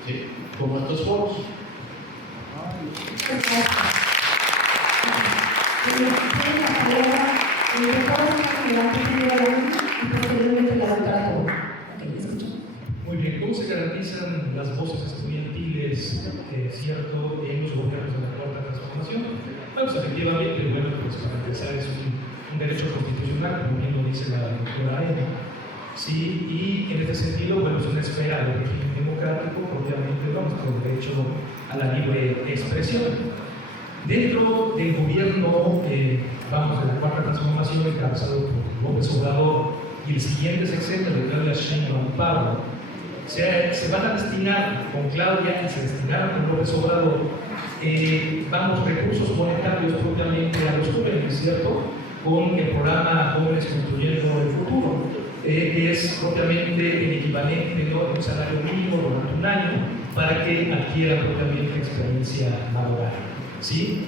¿sí? Como estos foros. Muy bien, ¿cómo se garantizan las voces estudiantiles, cierto, en los gobiernos de la Cuarta Transformación? Bueno, pues efectivamente, bueno, pues para empezar es un derecho constitucional, como bien lo dice la doctora Ema, ¿sí? Y en este sentido, bueno, es una esfera de régimen democrático, obviamente, ¿no? Nuestro derecho a la libre expresión. Dentro del gobierno, vamos, de la Cuarta Transformación, encabezado por López Obrador y el siguiente sexenio de Claudia Sheinbaum Pardo, se van a destinar con Claudia y se destinaron con López Obrador, vamos, recursos monetarios propiamente a los jóvenes, ¿cierto? Con el programa Jóvenes Construyendo el Futuro, que es propiamente el equivalente, ¿no?, de un salario mínimo durante un año para que adquieran propiamente experiencia laboral, ¿sí?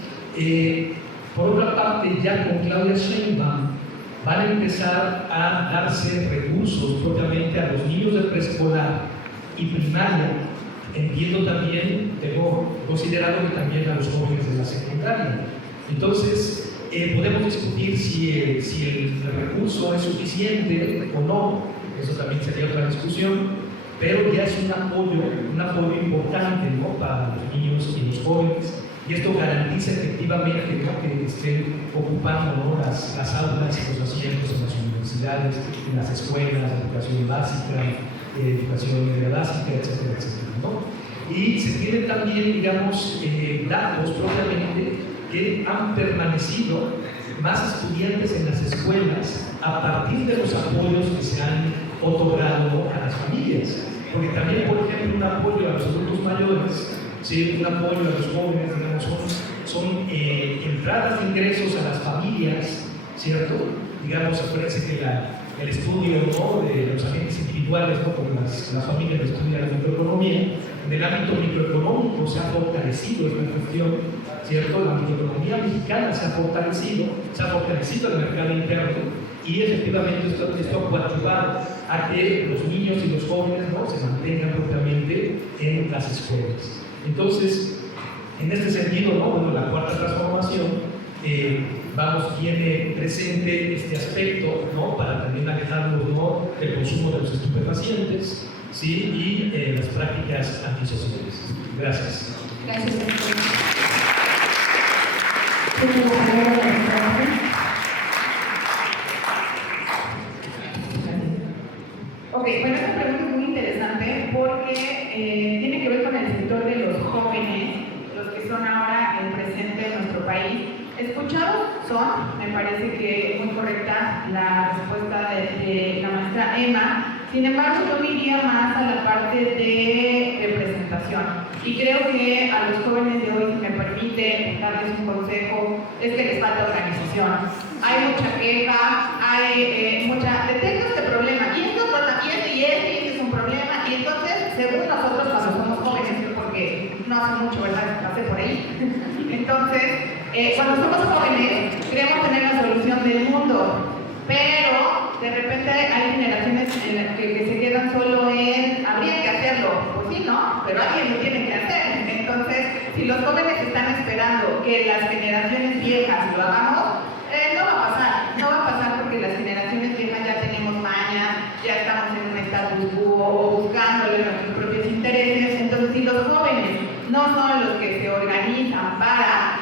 Por otra parte, ya con Claudia Sheinbaum van a empezar a darse recursos propiamente a los niños de preescolar y primaria. Entiendo también, tengo considerado que también a los jóvenes de la secundaria. Entonces, podemos discutir si el recurso es suficiente o no, eso también sería otra discusión, pero ya es un apoyo importante, ¿no?, para los niños y los jóvenes. Y esto garantiza efectivamente, ¿no?, que estén ocupando, ¿no?, las aulas y los asientos en las universidades, en las escuelas de educación básica, educación media básica, etcétera, etcétera, ¿no? Y se tienen también, digamos, datos propiamente que han permanecido más estudiantes en las escuelas a partir de los apoyos que se han otorgado a las familias. Porque también, por ejemplo, un apoyo a los adultos mayores, ¿sí?, un apoyo a los jóvenes, digamos, son entradas de ingresos a las familias, ¿cierto? Digamos, acuérdense que el estudio, ¿no?, de los agentes individuales, ¿no?, con las familias que estudian la microeconomía, en el ámbito microeconómico se ha fortalecido esta cuestión, ¿cierto? La microeconomía mexicana se ha fortalecido el mercado interno y efectivamente esto ha coadyuvado a que los niños y los jóvenes, ¿no?, se mantengan propiamente en las escuelas. Entonces, en este sentido, ¿no?, bueno, la Cuarta Transformación, tiene presente este aspecto, ¿no?, para también alejarnos, ¿no?, del consumo de los estupefacientes, ¿sí?, y las prácticas antisociales. Gracias. Gracias, doctor. Ok, bueno, esta pregunta es muy interesante porque tiene que ver con el sector de los jóvenes, los que son ahora el presente de nuestro país. Escuchados son, me parece que es muy correcta la respuesta de la maestra Emma. Sin embargo, yo me iría más a la parte de representación. Y creo que a los jóvenes de hoy, si me permite darles un consejo, es que les falta organización. Hay mucha queja, hay detecto este problema, y esto es un problema, y entonces, según nosotros cuando somos jóvenes, porque porque no hace mucho, ¿verdad? Pasé por ahí. Entonces, cuando somos jóvenes, queremos tener la solución del mundo, pero de repente hay generaciones en las que se quedan solo en habría que hacerlo. Pues sí, ¿no? Pero alguien lo tiene que hacer. Entonces, si los jóvenes están esperando que las generaciones viejas lo hagamos, no va a pasar. No va a pasar porque las generaciones viejas ya tenemos maña, ya estamos en un status quo o buscándole nuestros propios intereses. Entonces, si los jóvenes no son los que se organizan para,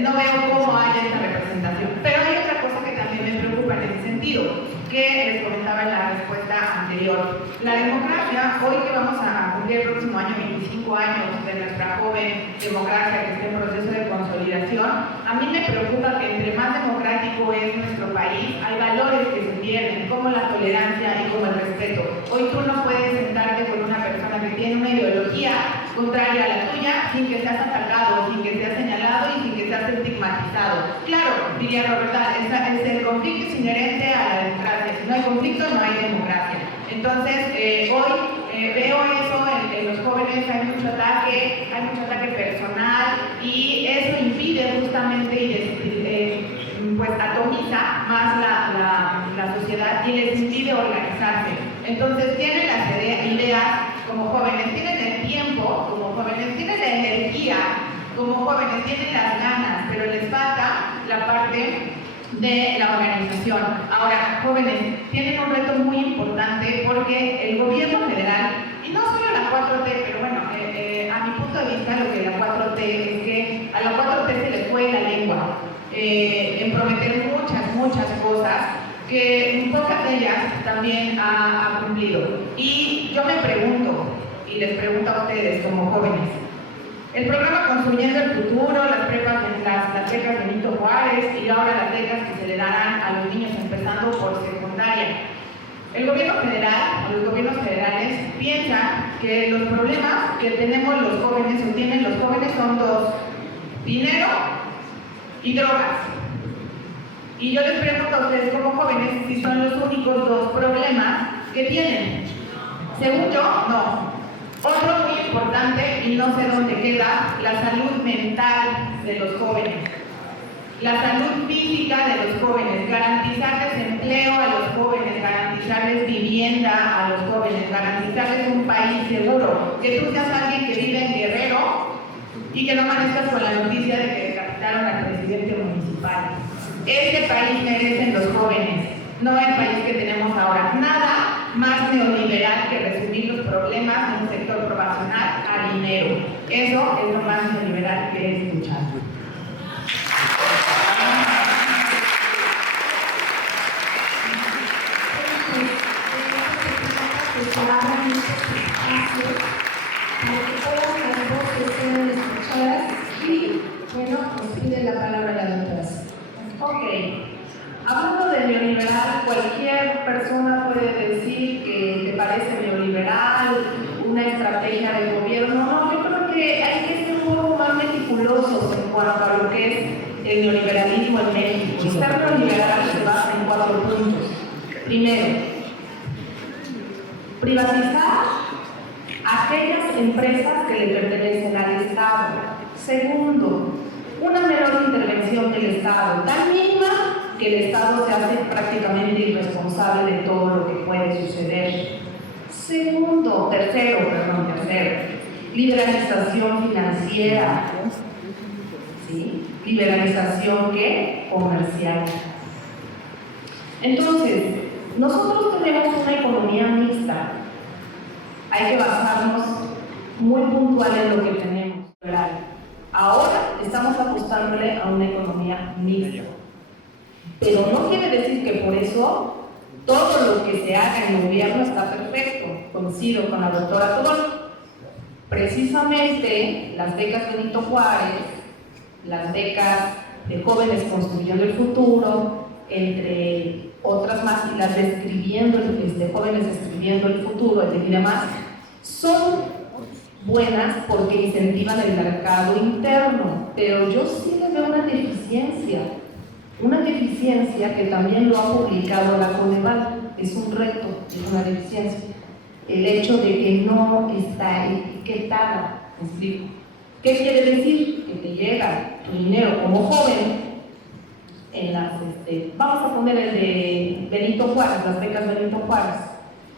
no veo cómo haya esta representación. Pero hay otra cosa que también me preocupa en ese sentido, que les comentaba en la respuesta anterior. La democracia, hoy que vamos a cumplir el próximo año 25 años de nuestra joven democracia que está en proceso de consolidación, a mí me preocupa que entre más democrático es nuestro país, hay valores que se pierden, como la tolerancia y como el respeto. Hoy tú no puedes sentarte con una persona que tiene una ideología contraria a la tuya sin que seas atacado, sin que seas señalado y sin que seas estigmatizado. Claro, diría Roberta, el conflicto es inherente a la democracia. Si no hay conflicto, no hay democracia. Entonces, hoy veo eso en los jóvenes, hay mucho ataque personal y eso impide justamente y pues atomiza más la sociedad y les impide organizarse. Entonces, tienen las ideas como jóvenes, tienen el tiempo como jóvenes, tienen la energía como jóvenes, tienen las ganas, pero les falta la parte de la organización. Ahora, jóvenes, tienen un reto muy importante porque el gobierno federal, y no solo la 4T, pero bueno, a mi punto de vista lo que la 4T es que a la 4T se le fue la lengua en prometer muchas cosas que pocas de ellas también ha cumplido. Y yo me pregunto, y les pregunto a ustedes como jóvenes, el programa Construyendo el Futuro, las becas Benito Juárez y ahora las becas que se le darán a los niños empezando por secundaria. El gobierno federal, o los gobiernos federales, piensan que los problemas que tenemos los jóvenes o tienen los jóvenes son dos: dinero y drogas. Y yo les pregunto a ustedes como jóvenes si son los únicos dos problemas que tienen. Según yo, no. Otro muy importante, y no sé dónde queda, la salud mental de los jóvenes. La salud física de los jóvenes, garantizarles empleo a los jóvenes, garantizarles vivienda a los jóvenes, garantizarles un país seguro. Que tú seas alguien que vive en Guerrero y que no amanezcas con la noticia de que decapitaron al presidente municipal. Este país merecen los jóvenes, no el país que tenemos ahora. Nada más neoliberal que resumir los problemas de un sector profesional a dinero. Eso es lo más neoliberal que he escuchado. Se abran estos espacios para que todas las voces sean escuchadas y, bueno, nos pide la palabra la doctora. Ok, hablando de neoliberal, cualquier persona puede decir que te parece neoliberal, una estrategia de gobierno. No, yo creo que hay que ser un poco más meticulosos en cuanto a lo que es el neoliberalismo en México. El ser neoliberal se basa en 4 puntos. Primero, privatizar aquellas empresas que le pertenecen al Estado. Segundo, una menor intervención del Estado, tan mínima que el Estado se hace prácticamente irresponsable de todo lo que puede suceder. Tercero, liberalización financiera. ¿Sí? Liberalización, ¿qué? Comercial. Entonces, nosotros tenemos una economía mixta. Hay que basarnos muy puntual en lo que tenemos. Ahora estamos apostándole a una economía mixta. Pero no quiere decir que por eso todo lo que se haga en el gobierno está perfecto. Coincido con la doctora Tobón. Precisamente las becas Benito Juárez, las becas de Jóvenes Construyendo el Futuro, entre otras más, y las de Jóvenes Escribiendo el Futuro, y demás, son buenas porque incentivan el mercado interno, pero yo sí le veo una deficiencia que también lo ha publicado la Coneval. Es un reto, es una deficiencia, el hecho de que no está etiquetada ¿Me explico? ¿Qué quiere decir? Que te llega tu dinero como joven en las, vamos a poner el de Benito Juárez, las becas Benito Juárez,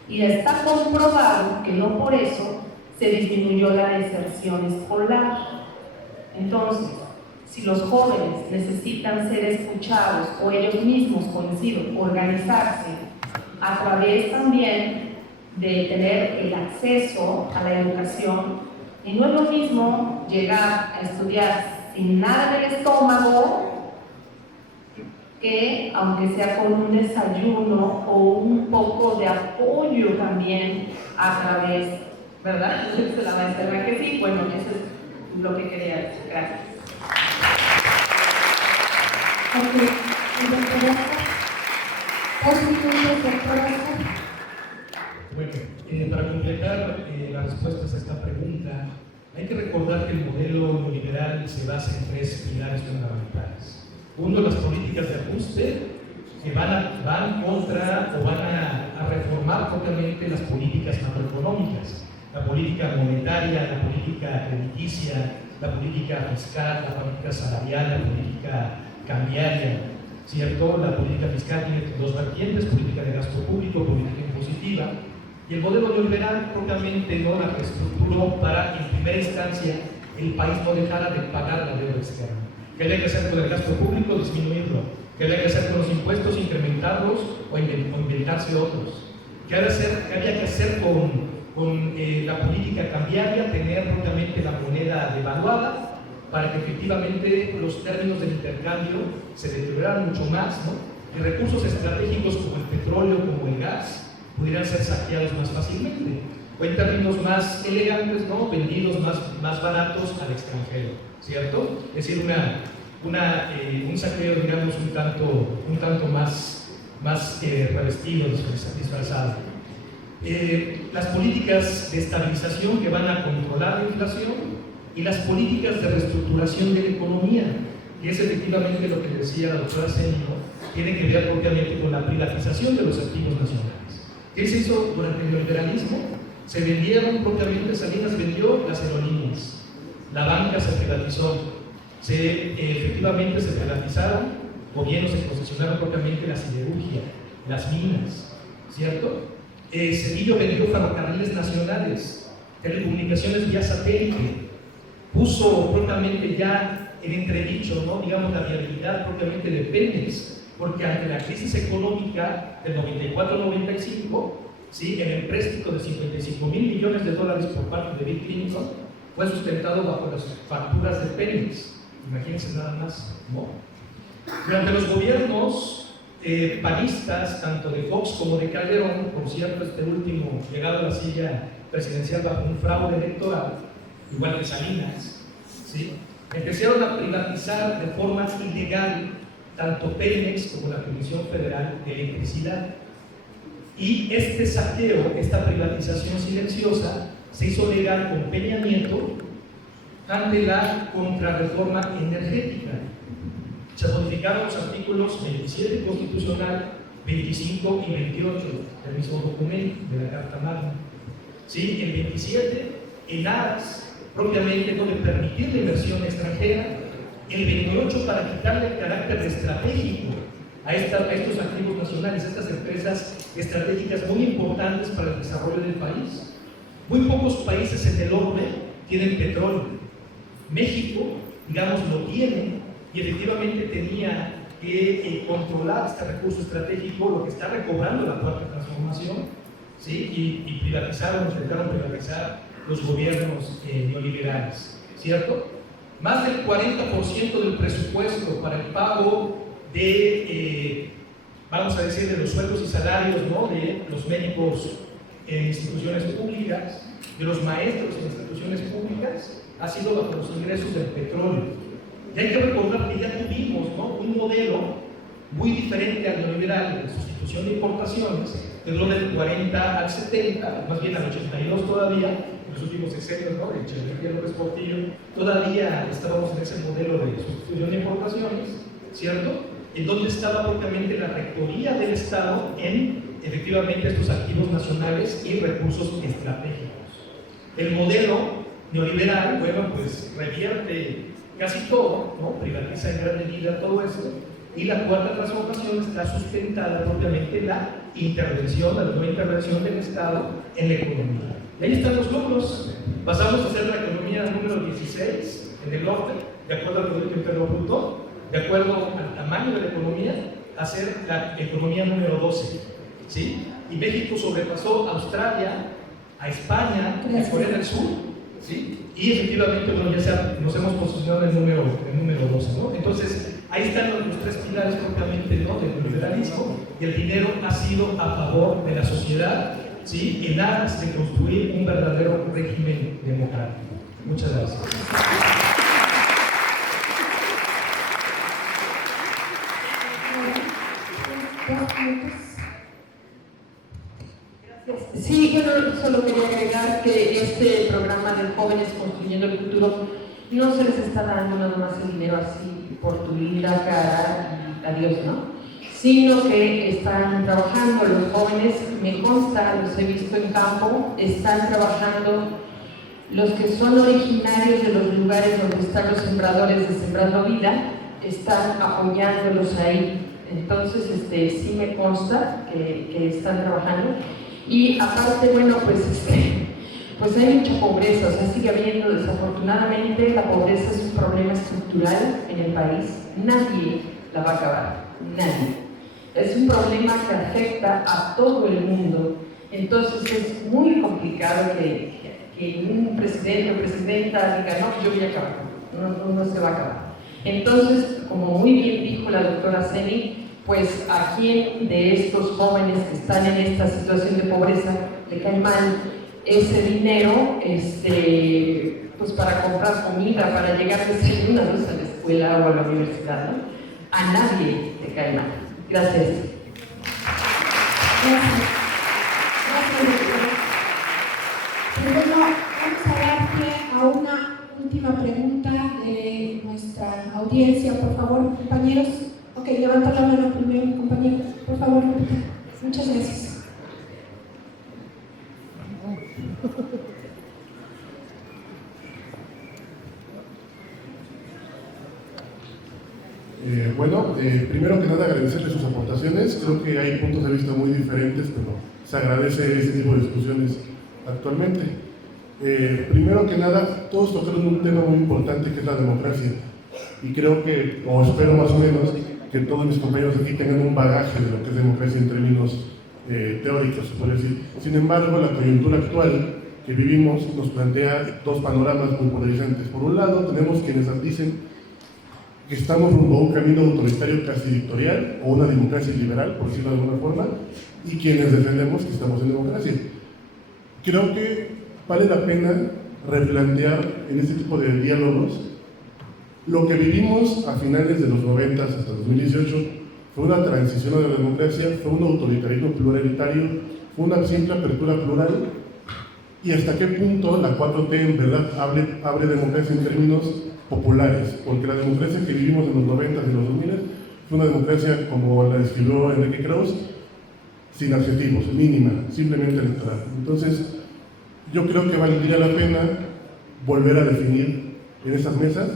y está comprobado que no por eso se disminuyó la deserción escolar. Entonces, si los jóvenes necesitan ser escuchados o ellos mismos, coincido, organizarse a través también de tener el acceso a la educación, y no es lo mismo llegar a estudiar sin nada en el estómago que aunque sea con un desayuno o un poco de apoyo también a través, ¿verdad? Entonces la maestra que sí, bueno, eso es lo que quería decir. Gracias. Ok, doctora. 2 minutos, doctora. Bueno, para completar las respuestas a esta pregunta, hay que recordar que el modelo neoliberal se basa en 3 pilares fundamentales. Uno, las políticas de ajuste, que van contra o van a reformar propiamente las políticas macroeconómicas, la política monetaria, la política crediticia, la política fiscal, la política salarial, la política cambiaria, ¿cierto? La política fiscal tiene 2 vertientes, política de gasto público, política impositiva, y el modelo neoliberal propiamente no la reestructuró para, en primera instancia, el país no dejara de pagar la deuda externa. ¿Qué había que hacer con el gasto público? Disminuirlo. ¿Qué había que hacer con los impuestos? Incrementarlos o inventarse otros. ¿Qué había que hacer con la política cambiaria? Tener propiamente la moneda devaluada para que efectivamente los términos del intercambio se deterioraran mucho más, ¿no? Y recursos estratégicos como el petróleo, como el gas, pudieran ser saqueados más fácilmente. O en términos más elegantes, ¿no? Vendidos más baratos al extranjero, ¿cierto? Es decir, un saqueo, digamos, un tanto más revestido, disfrazado. Las políticas de estabilización que van a controlar la inflación y las políticas de reestructuración de la economía, que es efectivamente lo que decía la doctora Seni, ¿no? Tiene que ver propiamente con la privatización de los activos nacionales. ¿Qué se hizo durante el neoliberalismo? Se vendieron propiamente, Salinas vendió las aerolíneas, la banca se privatizó, efectivamente se privatizaron, o bien se concesionaron propiamente la siderurgia, las minas, ¿cierto? Cedillo vendió ferrocarriles nacionales, telecomunicaciones vía satélite, puso propiamente ya en entredicho, ¿no? Digamos, la viabilidad propiamente de Pemex, porque ante la crisis económica del 94-95, ¿sí? El empréstito de $55,000 millones por parte de Bill Clinton fue sustentado bajo las facturas de Pemex. Imagínense nada más, ¿no? Durante los gobiernos panistas, tanto de Fox como de Calderón, por cierto, este último llegado a la silla presidencial bajo un fraude electoral, igual que Salinas, ¿sí? Empezaron a privatizar de forma ilegal tanto Pemex como la Comisión Federal de Electricidad. Y este saqueo, esta privatización silenciosa, se hizo legal con Peña Nieto ante la contrarreforma energética. Se modificaron los artículos 27 constitucional, 25 y 28 del mismo documento de la Carta Magna. ¿Sí? El 27, en aras propiamente no de permitir la inversión extranjera, el 28 para quitarle el carácter estratégico a estos activos nacionales, a estas empresas estratégicas muy importantes para el desarrollo del país. Muy pocos países en el orbe tienen petróleo. México, digamos, lo tiene y efectivamente tenía que controlar este recurso estratégico, lo que está recobrando la cuarta transformación, ¿sí? Y privatizaron, intentaron privatizar los gobiernos neoliberales, ¿cierto? Más del 40% del presupuesto para el pago de, vamos a decir, de los sueldos y salarios, ¿no? De los médicos en instituciones públicas, de los maestros en instituciones públicas, ha sido bajo los ingresos del petróleo. Y hay que recordar que ya tuvimos, ¿no? Un modelo muy diferente al neoliberal de sustitución de importaciones, que duró del 40 al 70, más bien al 82 todavía, en los últimos sexenios, ¿no? De Echeverría López Portillo, todavía estábamos en ese modelo de sustitución de importaciones, ¿cierto? En donde estaba propiamente la rectoría del Estado en, efectivamente, estos activos nacionales y recursos estratégicos. El modelo neoliberal, bueno, pues revierte casi todo, ¿no? Privatiza en gran medida todo eso, y la cuarta transformación está sustentada propiamente en la intervención, la no intervención del Estado en la economía. Y ahí están los logros. Pasamos a ser la economía número 16 en el orden, de acuerdo al Producto Interno Bruto, de acuerdo al tamaño de la economía, a ser la economía número 12, ¿sí? Y México sobrepasó a Australia, a España, a Corea del Sur, ¿sí? Y efectivamente, bueno, ya nos hemos posicionado en el número 12, ¿no? Entonces, ahí están los tres pilares propiamente, ¿no?, del liberalismo, y el dinero ha sido a favor de la sociedad, ¿sí?, en aras de construir un verdadero régimen democrático. Muchas gracias. Sí, bueno, solo quería agregar que este programa de Jóvenes Construyendo el Futuro no se les está dando nada más el dinero así por tu linda cara y adiós, ¿no? Sino que están trabajando los jóvenes, me consta, los he visto en campo, están trabajando los que son originarios de los lugares donde están los sembradores de Sembrando Vida, están apoyándolos ahí. Entonces, sí me consta que están trabajando. Y aparte, bueno, pues hay mucha pobreza, o sea, sigue habiendo, desafortunadamente, la pobreza es un problema estructural en el país. Nadie la va a acabar, nadie. Es un problema que afecta a todo el mundo. Entonces es muy complicado que un presidente o presidenta diga, no, yo voy a acabar, no se va a acabar. Entonces, como muy bien dijo la doctora Zeni, pues a quién de estos jóvenes que están en esta situación de pobreza le cae mal ese dinero, pues para comprar comida, para llegar desayunados a la escuela o a la universidad, ¿no? A nadie le cae mal. Gracias. Gracias. Gracias, doctora. Pues bueno, vamos a dar pie a una última pregunta de nuestra audiencia. Por favor, compañeros. Ok, levanta la mano primero, compañero. Por favor, muchas gracias. Primero que nada agradecerles sus aportaciones. Creo que hay puntos de vista muy diferentes, pero se agradece ese tipo de discusiones actualmente. Primero que nada, todos tocaron un tema muy importante que es la democracia. Y creo que, o espero más o menos, que todos mis compañeros aquí tengan un bagaje de lo que es democracia en términos teóricos, se puede decir. Sin embargo, la coyuntura actual que vivimos nos plantea dos panoramas muy polarizantes. Por un lado, tenemos quienes dicen que estamos rumbo a un camino autoritario casi dictatorial o una democracia liberal, por decirlo de alguna forma, y quienes defendemos que estamos en democracia. Creo que vale la pena replantear en este tipo de diálogos lo que vivimos a finales de los 90 hasta 2018. Fue una transición a la democracia, fue un autoritarismo pluralitario, fue una simple apertura plural, y hasta qué punto la 4T en verdad abre democracia en términos populares, porque la democracia que vivimos en los 90 y los 2000 fue una democracia como la describió Enrique Krauss, sin adjetivos, mínima, simplemente electoral. Entonces, yo creo que valdría la pena volver a definir en esas mesas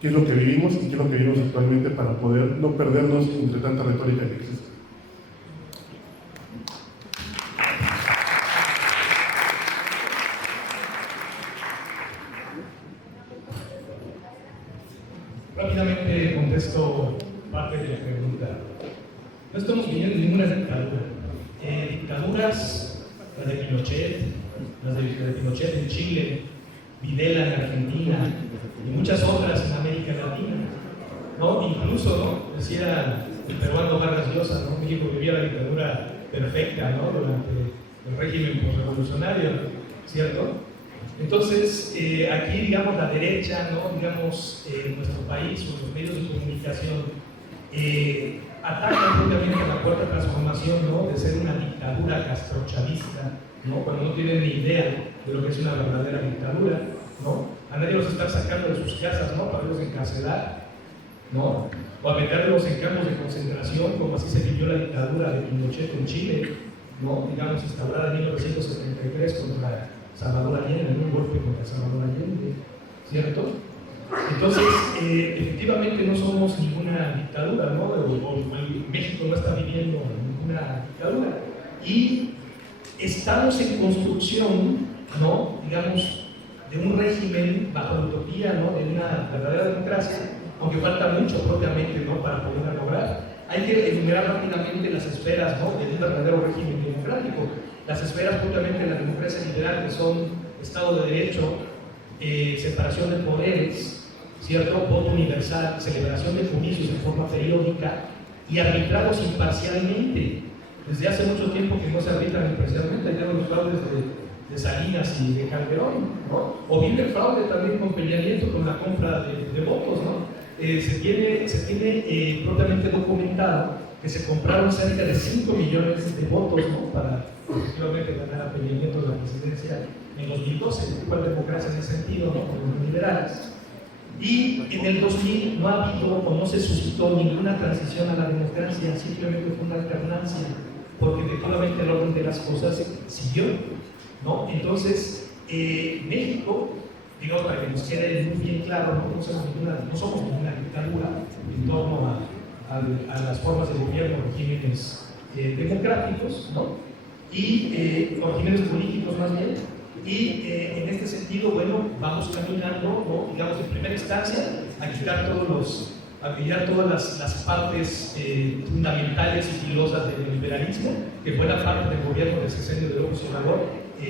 qué es lo que vivimos y qué es lo que vivimos actualmente para poder no perdernos entre tanta retórica que existe. Rápidamente contesto parte de la pregunta. No estamos viviendo ninguna dictadura. Dictaduras, las de Pinochet, en Chile, Videla en Argentina y muchas otras en América Latina, ¿no? Incluso, ¿no?, decía el peruano Vargas Llosa, ¿no?, México vivía la dictadura perfecta, ¿no?, durante el régimen postrevolucionario, ¿cierto? Entonces, aquí, digamos, la derecha, ¿no?, digamos, nuestro país, o los medios de comunicación, atacan propiamente a la cuarta transformación, ¿no?, de ser una dictadura castrochavista, ¿no?, cuando no tienen ni idea de lo que es una verdadera dictadura, ¿no? A nadie los están sacando de sus casas, ¿no?, para irlos a encarcelar, ¿no?, o a meterlos en campos de concentración, como así se vivió la dictadura de Pinochet en Chile, ¿no?, digamos, instaurada en 1973 contra Salvador Allende, en un golpe contra Salvador Allende, ¿cierto? Entonces, efectivamente no somos ninguna dictadura, ¿no? O México no está viviendo ninguna dictadura. Y estamos en construcción, ¿no? Digamos, de un régimen bajo la utopía, ¿no? De una verdadera democracia, aunque falta mucho propiamente, ¿no? Para poderla lograr. Hay que enumerar rápidamente las esferas, ¿no? De un verdadero régimen democrático. Las esferas propiamente de la democracia liberal, que son Estado de Derecho, separación de poderes, ¿cierto? Voto universal, celebración de juicios en forma periódica y arbitrados imparcialmente. Desde hace mucho tiempo que no se arbitran imparcialmente, ya los fraudes de Salinas y de Calderón, ¿no? O bien el fraude también con Peña Nieto, con la compra de votos, ¿no? Se tiene propiamente documentado que se compraron cerca de 5 millones de votos, ¿no? Para efectivamente ganar a Peña Nieto la presidencia en 2012, igual democracia en ese sentido, ¿no? Con los liberales. Y en el 2000 no ha habido o no se suscitó ninguna transición a la democracia, simplemente fue una alternancia, porque efectivamente el orden de las cosas siguió, ¿no? Entonces, México, digamos, para que nos quede muy bien claro, no somos ninguna dictadura en torno a las formas de gobierno, regímenes democráticos, ¿no? Y regímenes políticos más bien. Y en este sentido, bueno, vamos caminando, ¿no? Digamos, en primera instancia, a quitar todas las partes fundamentales y filosas del liberalismo, que buena parte del gobierno del sexenio de López Obrador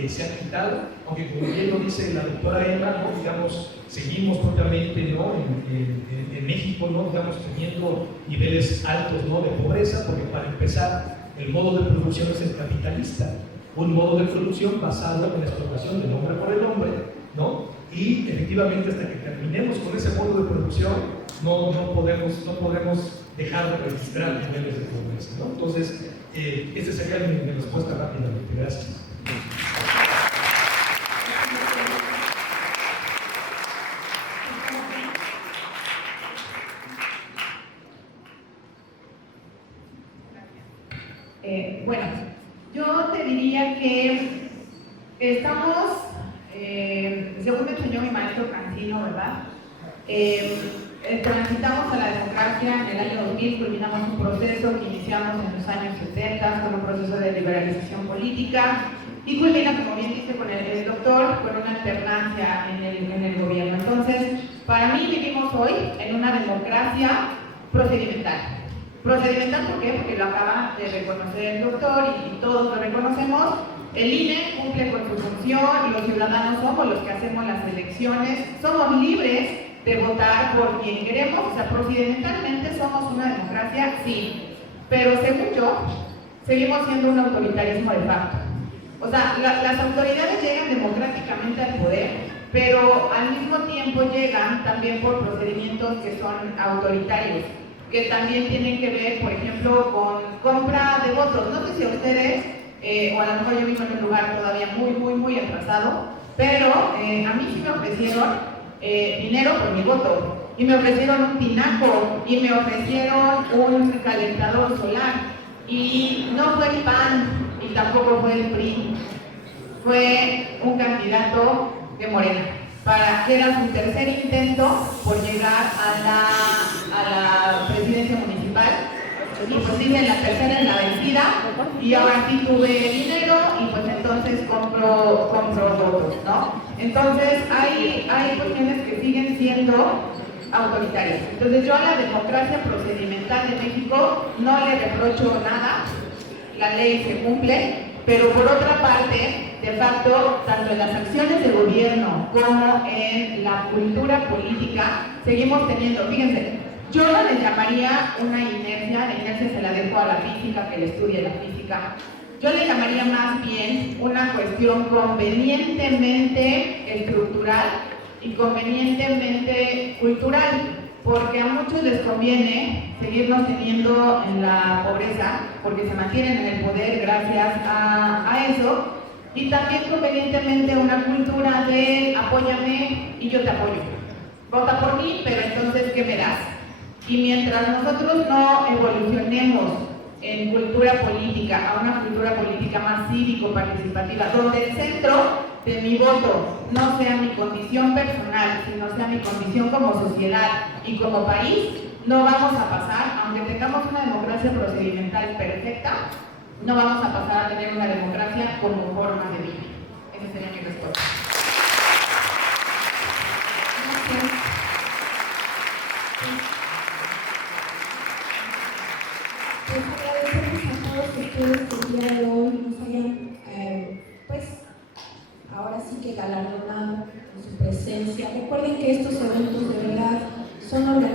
se ha quitado, aunque como bien lo dice la doctora Emma, ¿no? Digamos, seguimos propiamente, ¿no? en México, ¿no? Digamos, teniendo niveles altos, ¿no? de pobreza, porque para empezar, el modo de producción es el capitalista, un modo de producción basado en la explotación del hombre por el hombre, ¿no? Y efectivamente hasta que terminemos con ese modo de producción no podemos dejar de registrar niveles de pobreza, ¿no? Entonces, esta sería mi respuesta rápidamente. Gracias. Bueno, yo te diría que estamos, según me enseñó mi maestro Cancino, ¿verdad? Transitamos a la democracia en el año 2000, culminamos un proceso que iniciamos en los años 70 con un proceso de liberalización política y culmina, como bien dice con el doctor, con una alternancia en el gobierno. Entonces, para mí vivimos hoy en una democracia procedimental. Procedimental, ¿por qué? Porque lo acaba de reconocer el doctor y todos lo reconocemos. El INE cumple con su función, los ciudadanos somos los que hacemos las elecciones, somos libres de votar por quien queremos, o sea, procedimentalmente somos una democracia, sí, pero según yo, seguimos siendo un autoritarismo de facto. O sea, las autoridades llegan democráticamente al poder, pero al mismo tiempo llegan también por procedimientos que son autoritarios, que también tienen que ver, por ejemplo, con compra de votos. No sé si a ustedes, o a lo mejor yo vivo en un lugar todavía muy atrasado, pero a mí sí me ofrecieron dinero por mi voto, y me ofrecieron un tinaco, y me ofrecieron un calentador solar, y no fue el PAN, y tampoco fue el PRI, fue un candidato de Morena, que era su tercer intento por llegar a la presidencia municipal, y pues dicen la tercera es la vencida, y ahora sí tuve dinero y pues entonces compro votos, ¿no? Entonces hay cuestiones que siguen siendo autoritarias. Entonces yo a la democracia procedimental de México no le reprocho nada, la ley se cumple, pero por otra parte, de facto, tanto en las acciones de gobierno como en la cultura política, seguimos teniendo, fíjense, yo no les llamaría una inercia, la inercia se la dejo a la física, que le estudie la física, yo le llamaría más bien una cuestión convenientemente estructural y convenientemente cultural, porque a muchos les conviene seguirnos teniendo en la pobreza, porque se mantienen en el poder gracias a eso, y también convenientemente una cultura de apóyame y yo te apoyo. Vota por mí, pero entonces, ¿qué me das? Y mientras nosotros no evolucionemos en cultura política a una cultura política más cívico-participativa, donde el centro de mi voto no sea mi condición personal, sino sea mi condición como sociedad y como país, no vamos a pasar, aunque tengamos una democracia procedimental perfecta, no vamos a pasar a tener una democracia como forma de vida. Esa sería mi respuesta. Pues agradecemos a todos ustedes que el día de hoy nos hayan, pues, ahora sí que galardonado con su presencia. Recuerden que estos eventos de verdad son organizados